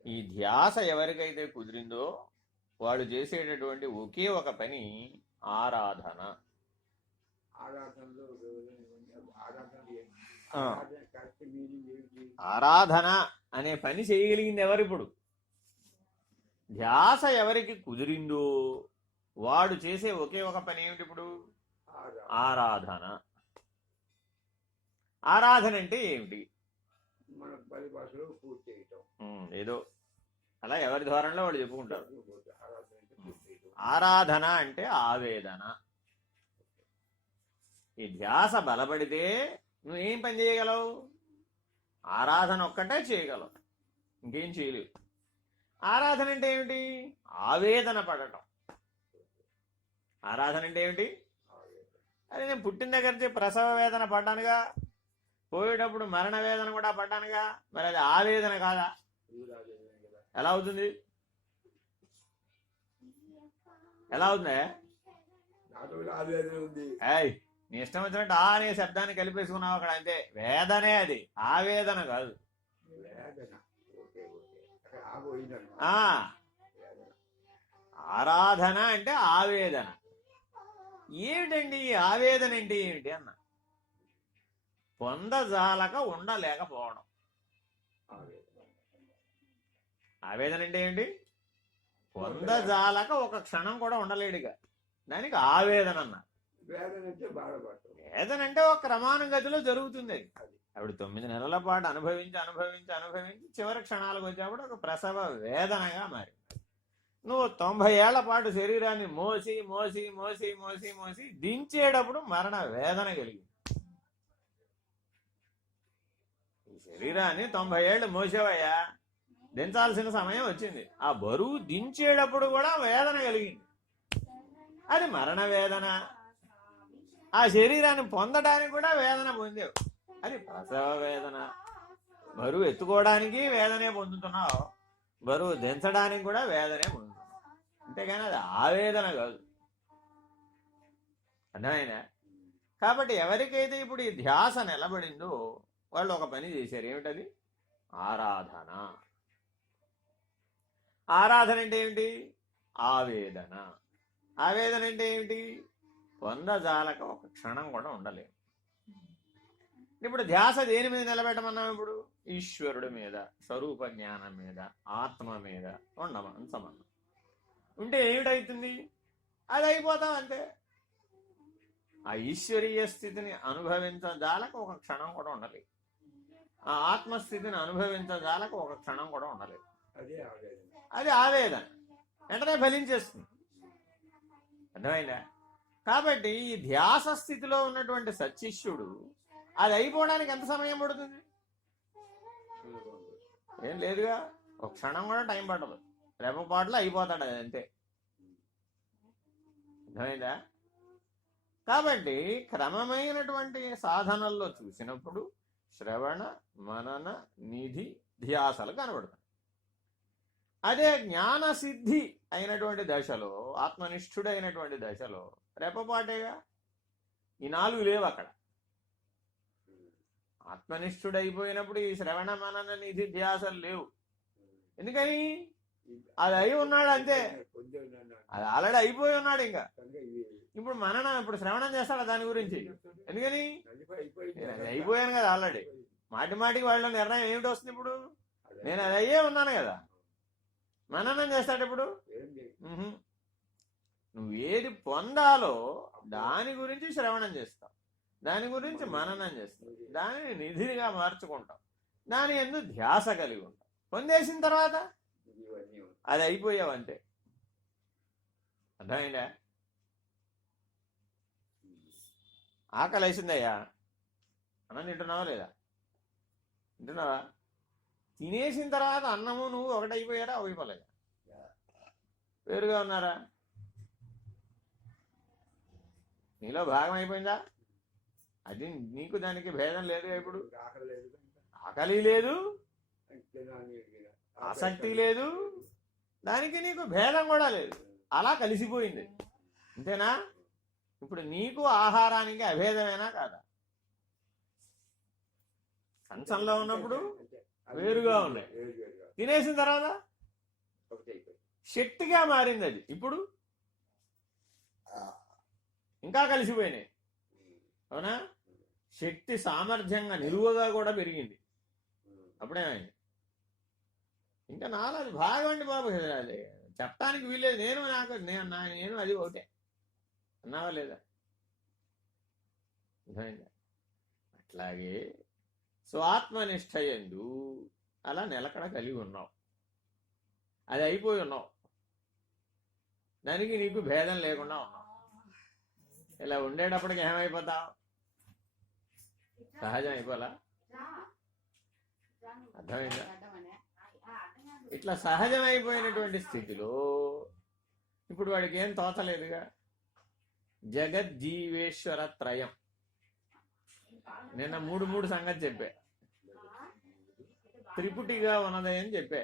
ఈ ధ్యాస ఎవరికైతే కుదిరిందో వాళ్ళు చేసేటటువంటి ఒకే ఒక పని ఆరాధన. ఆరాధన అనే పని చేయగలిగింది ఎవరిప్పుడు? ధ్యాస ఎవరికి కుదిరిందో వాడు చేసే ఒకే ఒక పని ఏమిటి ఇప్పుడు? ఆరాధన. ఆరాధన అంటే ఏమిటి? మన పరిభాషలో పూజ చేయటం. ఏదో అలా ఎవరి ద్వారంలో వాళ్ళు చెప్పుకుంటారు. ఆరాధన అంటే ఆవేదన. ఈ ధ్యాస బలపడితే నువ్వేం పని చేయగలవు? ఆరాధన ఒక్కటే చేయగలవు, ఇంకేం చేయలేవు. ఆరాధన అంటే ఏమిటి? ఆవేదన పడటం. ఆరాధన అంటే ఏమిటి? అది నేను పుట్టిన దగ్గర నుంచి ప్రసవ వేదన పడ్డానుగా, పోయేటప్పుడు మరణ వేదన కూడా పడ్డానుగా, మరి అది ఆవేదన కాదా? ఎలా అవుతుంది? ఎలా అవుతుంది? ఏయ్, నీ ఇష్టం వచ్చినట్టు ఆ అనే శబ్దాన్ని కలిపేసుకున్నావు అక్కడ, అంతే. వేదనే అది, ఆవేదన కాదు. ఆరాధన అంటే ఆవేదన. ఏమిటండి ఆవేదన అంటే ఏమిటి అన్న? పొందజాలక ఉండలేకపోవడం. ఆవేదన అంటే ఏంటి? పొందజాలక ఒక క్షణం కూడా ఉండలేడుగా, దానికి ఆవేదన అన్న. వేదన అంటే ఒక క్రమానుగతిలో జరుగుతుంది అది. అప్పుడు 9 నెలల పాటు అనుభవించి అనుభవించి అనుభవించి చివరి క్షణాలకు వచ్చేప్పుడు ఒక ప్రసవ వేదనగా మారి, నువ్వు 90 ఏళ్ల పాటు శరీరాన్ని మోసి మోసి మోసి మోసి మోసి దించేటప్పుడు మరణ వేదన కలిగింది. ఈ శరీరాన్ని 90 ఏళ్ళు మోసేవయ్యా, దించాల్సిన సమయం వచ్చింది. ఆ బరువు దించేటప్పుడు కూడా వేదన కలిగింది, అది మరణ వేదన. ఆ శరీరాన్ని పొందడానికి కూడా వేదన పొందేవు, అది ప్రసవ వేదన. బరువు ఎత్తుకోవడానికి వేదనే పొందుతున్నావు, బరువు దించడానికి కూడా వేదనే పొందుతున్నావు, అంతేగాని అది ఆవేదన కాదు. అర్థమైనా? కాబట్టి ఎవరికైతే ఇప్పుడు ఈ ధ్యాస నిలబడిందో వాళ్ళు ఒక పని చేశారు. ఏమిటది? ఆరాధన. ఆరాధన అంటే ఏమిటి? ఆవేదన. ఆవేదన అంటే ఏమిటి? పొందజాలక ఒక క్షణం కూడా ఉండలేము. ఇప్పుడు ధ్యాస దేని మీద నిలబెట్టమన్నాం? ఇప్పుడు ఈశ్వరుడి మీద, స్వరూప జ్ఞానం మీద, ఆత్మ మీద ఉంచమన్నాం. ఉంటే ఏమిటవుతుంది? అది అయిపోతాం అంతే. ఆ ఈశ్వరీయ స్థితిని అనుభవించజాలక ఒక క్షణం కూడా ఉండలేదు, ఆ ఆత్మస్థితిని అనుభవించజాలక ఒక క్షణం కూడా ఉండలేదు. అది ఆవేదన, వెంటనే ఫలించేస్తుంది. అర్థమైందా? కాబట్టి ఈ ధ్యాస స్థితిలో ఉన్నటువంటి సచ్చిష్యుడు అది అయిపోవడానికి ఎంత సమయం పడుతుంది? ఏం లేదుగా, ఒక క్షణం కూడా టైం పడదు, రెప్పపాట్లో అయిపోతాడు అది, అంతే. అర్థమైందా? కాబట్టి క్రమమైనటువంటి సాధనల్లో చూసినప్పుడు శ్రవణ మనన నిధి ధ్యాసలు కనబడతాయి. అదే జ్ఞానసిద్ధి అయినటువంటి దశలో, ఆత్మనిష్ఠుడైనటువంటి దశలో రెప్పపాటేగా, ఈ 4 లేవు అక్కడ. ఆత్మనిష్ఠుడైపోయినప్పుడు ఈ శ్రవణ మనన నిధి ధ్యాసలు లేవు. ఎందుకని? అది అయి ఉన్నాడు అంతే, అది ఆల్రెడీ అయిపోయి ఉన్నాడు. ఇంకా ఇప్పుడు మననం, ఇప్పుడు శ్రవణం చేస్తాడు దాని గురించి. ఎందుకని? అది అయిపోయాను కదా ఆల్రెడీ. మాటి మాటికి వాళ్ళ నిర్ణయం ఏమిటి వస్తుంది? ఇప్పుడు నేను అది అయ్యే ఉన్నాను కదా. మననం చేస్తాడు ఇప్పుడు. నువ్వు ఏది పొందాలో దాని గురించి శ్రవణం చేస్తావు, దాని గురించి మననం చేస్తావు, దానిని నిధిగా మార్చుకుంటావు, దాని యందు ధ్యాస కలిగి ఉంటావు. పొందేసిన తర్వాత అది అయిపోయావంతే. అర్థమైందా? ఆకలి వేసిందయ్యా, అన్నం తింటున్నావా లేదా? తింటున్నావా? తినేసిన తర్వాత అన్నము నువ్వు ఒకటైపోయారా, అయిపోలేదా? వేరుగా ఉన్నారా? నీలో భాగం అయిపోయిందా? అది నీకు దానికి భేదం లేదు. ఇప్పుడు ఆకలి లేదు, ఆసక్తి లేదు, దానికి నీకు భేదం కూడా లేదు, అలా కలిసిపోయింది, అంతేనా? ఇప్పుడు నీకు ఆహారానికి అభేదమేనా కాదా? కంచంలో ఉన్నప్పుడు వేరుగా ఉన్నాయి, తినేసిన తర్వాత శక్తిగా మారింది. అది ఇప్పుడు ఇంకా కలిసిపోయినాయి, అవునా? శక్తి సామర్థ్యంగా నిలువగా కూడా పెరిగింది. అప్పుడేమైంది? ఇంకా నాలుగు భాగం అండి బాబు, అది చెప్పడానికి వీలేదు. నేను అది ఒకటే అన్నావా లేదా? అట్లాగే స్వాత్మనిష్ట యందు అలా నిలకడ కలిగి ఉన్నావు, అది అయిపోయి ఉన్నావు, దానికి నీకు భేదం లేకుండా ఉన్నావు. ఇలా ఉండేటప్పటికి ఏమైపోతావు? సహజం అయిపోలా? అర్థమైందా? ఇట్లా సహజమైపోయినటువంటి స్థితిలో ఇప్పుడు వాడికి ఏం తోచలేదుగా. జగజ్జీవేశ్వర త్రయం. నిన్న మూడు సంగతి చెప్పా. త్రిపుటిగా ఉన్నది అని చెప్పా.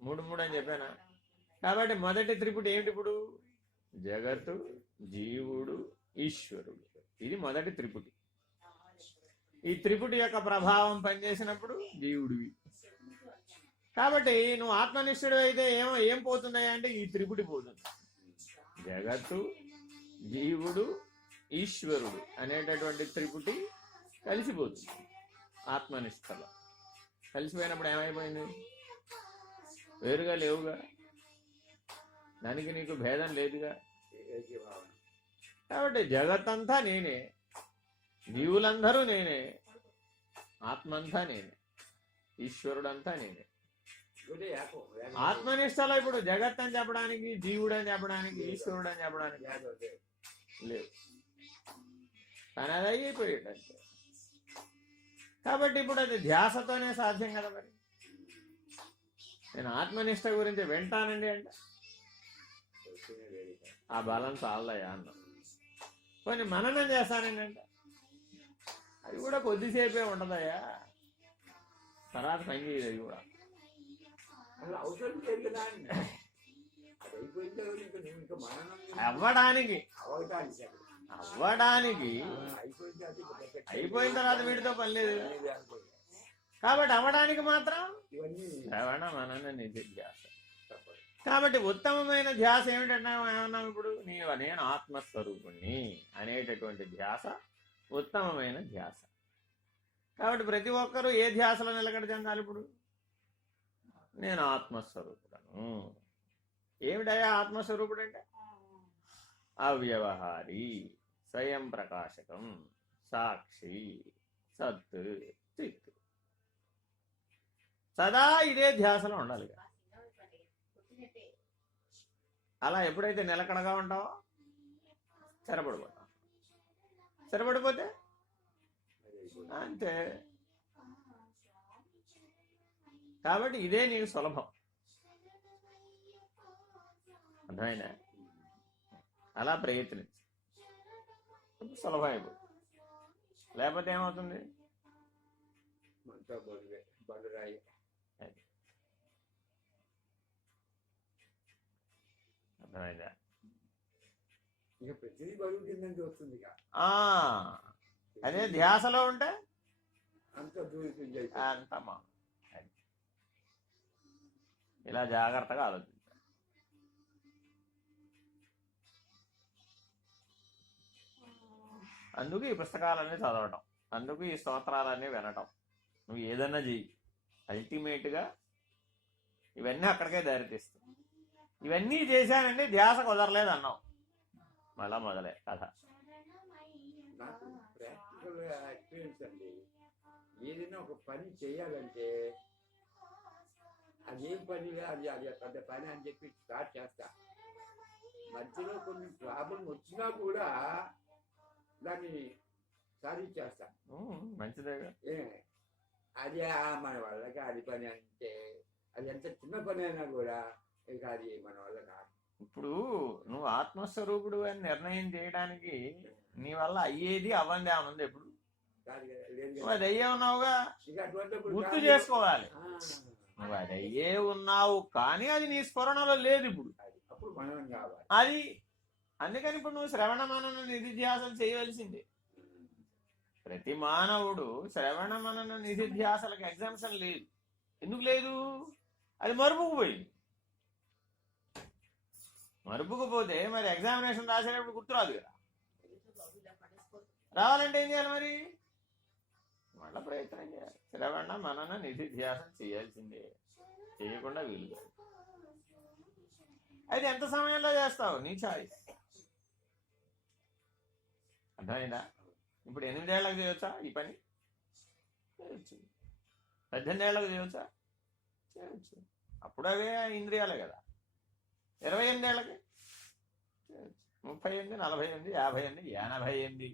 మూడు అని చెప్పానా? కాబట్టి మొదటి త్రిపుటి ఏమిటి ఇప్పుడు? జగత్తు, జీవుడు, ఈశ్వరుడు. ఇది మొదటి త్రిపుటి. ఈ త్రిపుటి యొక్క ప్రభావం పనిచేసినప్పుడు జీవుడివి. కాబట్టి నువ్వు ఆత్మనిష్ఠుడు అయితే ఏం పోతున్నాయి అంటే ఈ త్రిపుటి పోతుంది. జగత్తు, జీవుడు, ఈశ్వరుడు అనేటటువంటి త్రిపుటి కలిసిపోతుంది ఆత్మనిష్టలో. కలిసిపోయినప్పుడు ఏమైపోయింది? వేరుగా లేవుగా, దానికి నీకు భేదం లేదుగా. కాబట్టి జగత్తంతా నేనే, జీవులందరూ నేనే, ఆత్మంతా నేనే, ఈశ్వరుడంతా నేనే. ఆత్మనిష్టలో ఇప్పుడు జగత్ అని చెప్పడానికి, జీవుడు అని చెప్పడానికి, ఈశ్వరుడు అని చెప్పడానికి లేదు. కానీ అది అయిపోయేటంటే. కాబట్టి ఇప్పుడు అది ధ్యాసతోనే సాధ్యం కదా. మరి నేను ఆత్మనిష్ట గురించి వింటానండి అంటే ఆ బలం చాలదయా అన్న. కొన్ని మననం చేస్తానండి అంటే అది కూడా కొద్దిసేపే ఉండదయ్యా, తర్వాత పని చేయదు. అది కూడా అవ్వడానికి అయిపోయిన తర్వాత వీటితో పని లేదు. కాబట్టి అవ్వడానికి మాత్రం శ్రవణ మనన నిధిధ్యాస. కాబట్టి ఉత్తమమైన ధ్యాస ఏమిటన్నాం ఇప్పుడు? నేను ఆత్మస్వరూపుణ్ణి అనేటటువంటి ధ్యాస ఉత్తమమైన ధ్యాస. కాబట్టి ప్రతి ఒక్కరూ ఏ ధ్యాసలో నిలకడ చెందాలి? ఇప్పుడు నేను ఆత్మస్వరూపుడను. ఏమిటయా ఆత్మస్వరూపుడు అంటే? అవ్యవహారి, స్వయం ప్రకాశకం, సాక్షి, సత్, చిత్. సదా ఇదే ధ్యాసలో ఉండాలి. అలా ఎప్పుడైతే నిలకడగా ఉంటావో స్థిరపడిపోతావు. స్థిరపడిపోతే అంతే. కాబట్టి ఇదే నీకు సులభం. అర్థమైందా? అలా ప్రయత్నించు, సులభం అయిపోతుంది. లేకపోతే ఏమవుతుంది? అర్థమైందా? అదే ధ్యాసలో ఉంటే అంతమా. ఇలా జాగ్రత్తగా ఆలోచించాలి. అందుకు ఈ పుస్తకాలన్నీ చదవటం, అందుకు ఈ స్తోత్రాలన్నీ వినటం. నువ్వు ఏదన్నా చెయ్యి, అల్టిమేట్గా ఇవన్నీ అక్కడికే దారితీస్తాయి. ఇవన్నీ చేశానండి, ధ్యాస కుదరలేదు అన్నావు, మళ్ళా మొదలే కథ. నాకు ప్రాక్టికల్ ఎక్స్పీరియన్స్ అండి. ఏదైనా ఒక పని చేయాలంటే అదేం పని, అది పెద్ద పని అని చెప్పి స్టార్ట్ చేస్తా. మధ్యలో కొన్ని ప్రాబ్లం వచ్చినా కూడా దాన్ని సాధించేస్తా. మంచిదేగా. అది మన వాళ్ళకి అది పని అంటే, అది ఎంత చిన్న పని అయినా కూడా ఇక అది మన వల్ల కాదు. ఇప్పుడు నువ్వు ఆత్మస్వరూపుడు అని నిర్ణయం చేయడానికి నీ వల్ల అయ్యేది అవ్వంది ఏముంది? ఎప్పుడు అది అయ్యే ఉన్నావుగా, గుర్తు చేసుకోవాలి. నువ్వు అది అయ్యే ఉన్నావు, కానీ అది నీ స్ఫురణలో లేదు ఇప్పుడు. అది అందుకని ఇప్పుడు నువ్వు శ్రవణ మనన నిధిధ్యాసలు చేయవలసిందే. ప్రతి మానవుడు శ్రవణ మనన నిధిధ్యాసలకు ఎగ్జామ్షన్ లేదు. ఎందుకు లేదు? అది మరుపుకుపోయింది. మరుపుకుపోతే మరి ఎగ్జామినేషన్ రాసేటప్పుడు గుర్తురాదు కదా. రావాలంటే ఏం చేయాలి? మరి మళ్ళీ ప్రయత్నం చేయాలి. శ్రవణ మనన నిధిధ్యాసం చేయాల్సిందే, చేయకుండా వీలు. అయితే ఎంత సమయంలో చేస్తావు? నీ చాయిస్. అర్థమైందా? ఇప్పుడు 8 ఏళ్లకు చేయవచ్చా ఈ పని? చేయొచ్చు. 18 ఏళ్లకు చేయవచ్చా? చేయొచ్చు. అప్పుడు అవే ఇంద్రియాలే కదా. 28 ఏళ్ళకి చేయొచ్చు. 38, 48, 58, 88.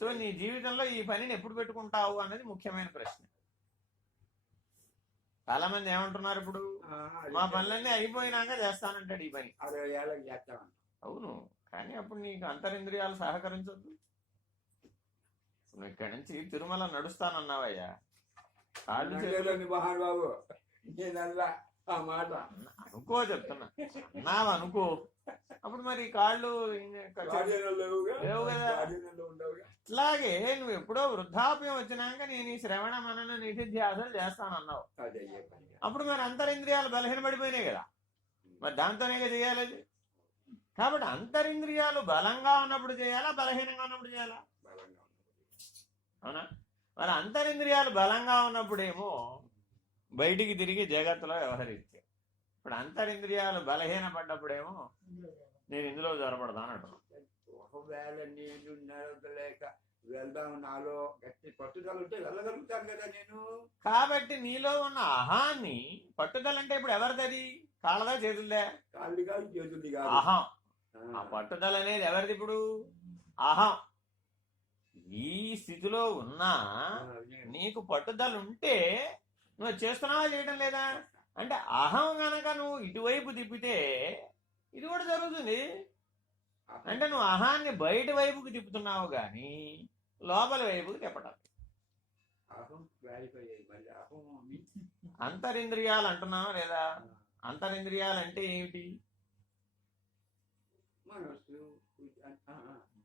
సో నీ జీవితంలో ఈ పనిని ఎప్పుడు పెట్టుకుంటావు అన్నది ముఖ్యమైన ప్రశ్న. చాలా మంది ఏమంటున్నారు ఇప్పుడు, మా పనులన్నీ అయిపోయినాక చేస్తానంటాడు ఈ పని. 60 ఏళ్ళకి చేస్తాను. అవును, కానీ అప్పుడు నీకు అంతరింద్రియాలు సహకరించొద్దు. నువ్వు ఇక్కడి నుంచి తిరుమల నడుస్తానన్నావయ్యా, కాళ్ళు చేతులు నడలేదండి మహానుభావు, నేనల్లా ఆ మాట. అనుకో చెప్తున్నా, అన్నావు అనుకో, అప్పుడు మరి కాళ్ళు కార్యాలయాలు లేవుగా, లేవు కదా. కార్యాలయాలు ఉండవుగా. అట్లాగే నువ్వు ఎప్పుడో వృద్ధాప్యం వచ్చినాక నేను ఈ శ్రవణ మనన నిధిధ్యాసలు చేస్తానన్నావు, అదే చెప్పండి. అప్పుడు మరి అంతరింద్రియాలు బలహీనపడిపోయినాయి కదా, మరి దాంతోనే చేయాలి అది. కాబట్టి అంతరింద్రియాలు బలంగా ఉన్నప్పుడు చేయాలా, బలహీనంగా ఉన్నప్పుడు చేయాలా? బలంగా ఉన్నది. అవునా? మరి అంతరింద్రియాలు బలంగా ఉన్నప్పుడేమో బయటికి తిరిగి జగత్తులో వ్యవహరించే, ఇప్పుడు అంతరింద్రియాలు బలహీనపడ్డప్పుడేమో నేను ఇందులో జ్వరపడతాను అంటున్నాను. ఒకవేళ నేను నడవలేక వెళ్దాం, నాలో గట్టి పట్టుదల ఉంటే వెళ్ళగలుగుతాను కదా నేను. కాబట్టి నీలో ఉన్న అహాన్ని, పట్టుదల అంటే ఇప్పుడు ఎవరిది? కాళ్ళదా చేతులదే? కాళ్ళు కాదు, చేతులు కాదు. అహం. ఆ పట్టుదల అనేది ఎవరిది ఇప్పుడు? అహం. ఈ స్థితిలో ఉన్నా నీకు పట్టుదల ఉంటే నువ్వు చేస్తున్నావా, చేయడం లేదా? అంటే అహం గనక నువ్వు ఇటువైపు తిప్పితే ఇది కూడా జరుగుతుంది. అంటే నువ్వు అహాన్ని బయట వైపుకి తిప్పుతున్నావు కానీ లోపల వైపుకి తిప్పటం. అంతరింద్రియాలు అంటున్నావా లేదా? అంతరింద్రియాలు అంటే ఏమిటి మనస్సు,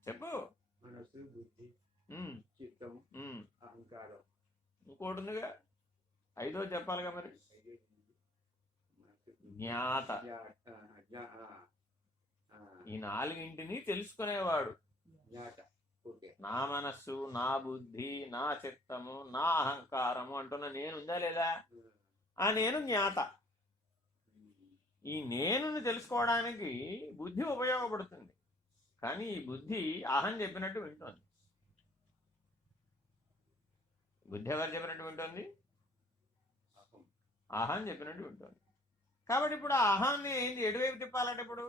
చెప్పు. మనస్సు, బుద్ధి, ఉమ్, చిత్తం, ఉమ్. అహంకారం. ఇంకోటి ఉందిగా, ఐదో చెప్పాలిగా మరి. జ్ఞాత. ఈ నాలుగింటిని తెలుసుకునేవాడు. నా మనస్సు, నా బుద్ధి, నా చిత్తము, నా అహంకారము అంటున్న నేను ఉందా లేదా? ఆ నేను జ్ఞాత. ఈ నేనుని తెలుసుకోవడానికి బుద్ధి ఉపయోగపడుతుంది, కానీ ఈ బుద్ధి అహం చెప్పినట్టు వింటుంది. బుద్ధి ఎవరు చెప్పినట్టు వింటుంది? అహం చెప్పినట్టు వింటుంది. కాబట్టి ఇప్పుడు ఆ అహాన్ని ఏంటి, ఎటువైపు తిప్పాలంటే ఇప్పుడు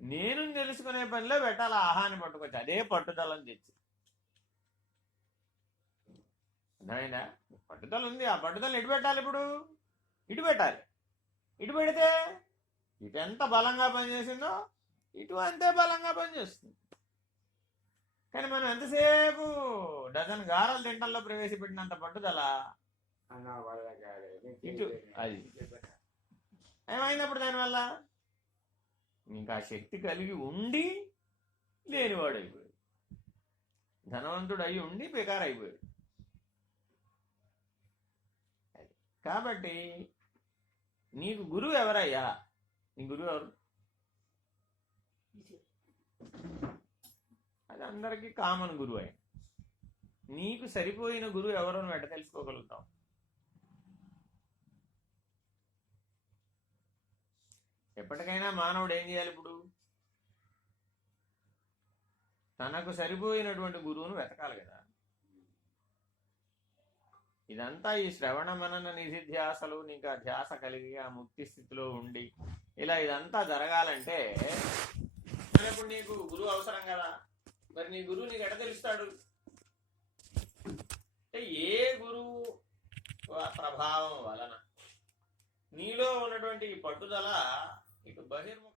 నేను తెలుసుకునే పనిలో పెట్టాలి. ఆ అహాన్ని పట్టుకొచ్చి అదే పట్టుదలని తెచ్చి, అర్థమైందా? పట్టుదల ఉంది, ఆ పట్టుదలని ఎటు పెట్టాలి? ఇప్పుడు ఇటు పెట్టాలి. ఇటు పెడితే ఇటు ఎంత బలంగా పనిచేసిందో ఇటు అంతే బలంగా పనిచేస్తుంది. కానీ మనం ఎంతసేపు డజన్ గారాలు తింటల్లో ప్రవేశపెట్టినంత పట్టుదల ఇటు, అది ఏమైనప్పుడు దానివల్ల ఇంకా శక్తి కలిగి ఉండి లేనివాడు అయిపోయాడు, ధనవంతుడు అయి ఉండి బేకార్ అయిపోయాడు. కాబట్టి నీకు గురువు ఎవరయ్యా? నీ గురువు ఎవరు? అది అందరికీ కామన్ గురువు అయ్యా. నీకు సరిపోయిన గురువు ఎవరో నువ్వు ఎట్ట తెలుసుకోగలుగుతావు? ఎప్పటికైనా మానవుడు ఏం చేయాలి? ఇప్పుడు తనకు సరిపోయినటువంటి గురువును వెతకాలి కదా. ఇదంతా ఈ శ్రవణ మనన నిధిధ్యాసలు నీకు ఆ ధ్యాస కలిగి ఆ ముక్తి స్థితిలో ఉండి ఇలా ఇదంతా జరగాలంటే ఇప్పుడు నీకు గురువు అవసరం కదా. మరి నీ గురువు నీకు ఎట తెలుస్తాడు? అంటే ఏ గురువు ప్రభావం వలన నీలో ఉన్నటువంటి పట్టుదల ఇటు బహిర్ముఖ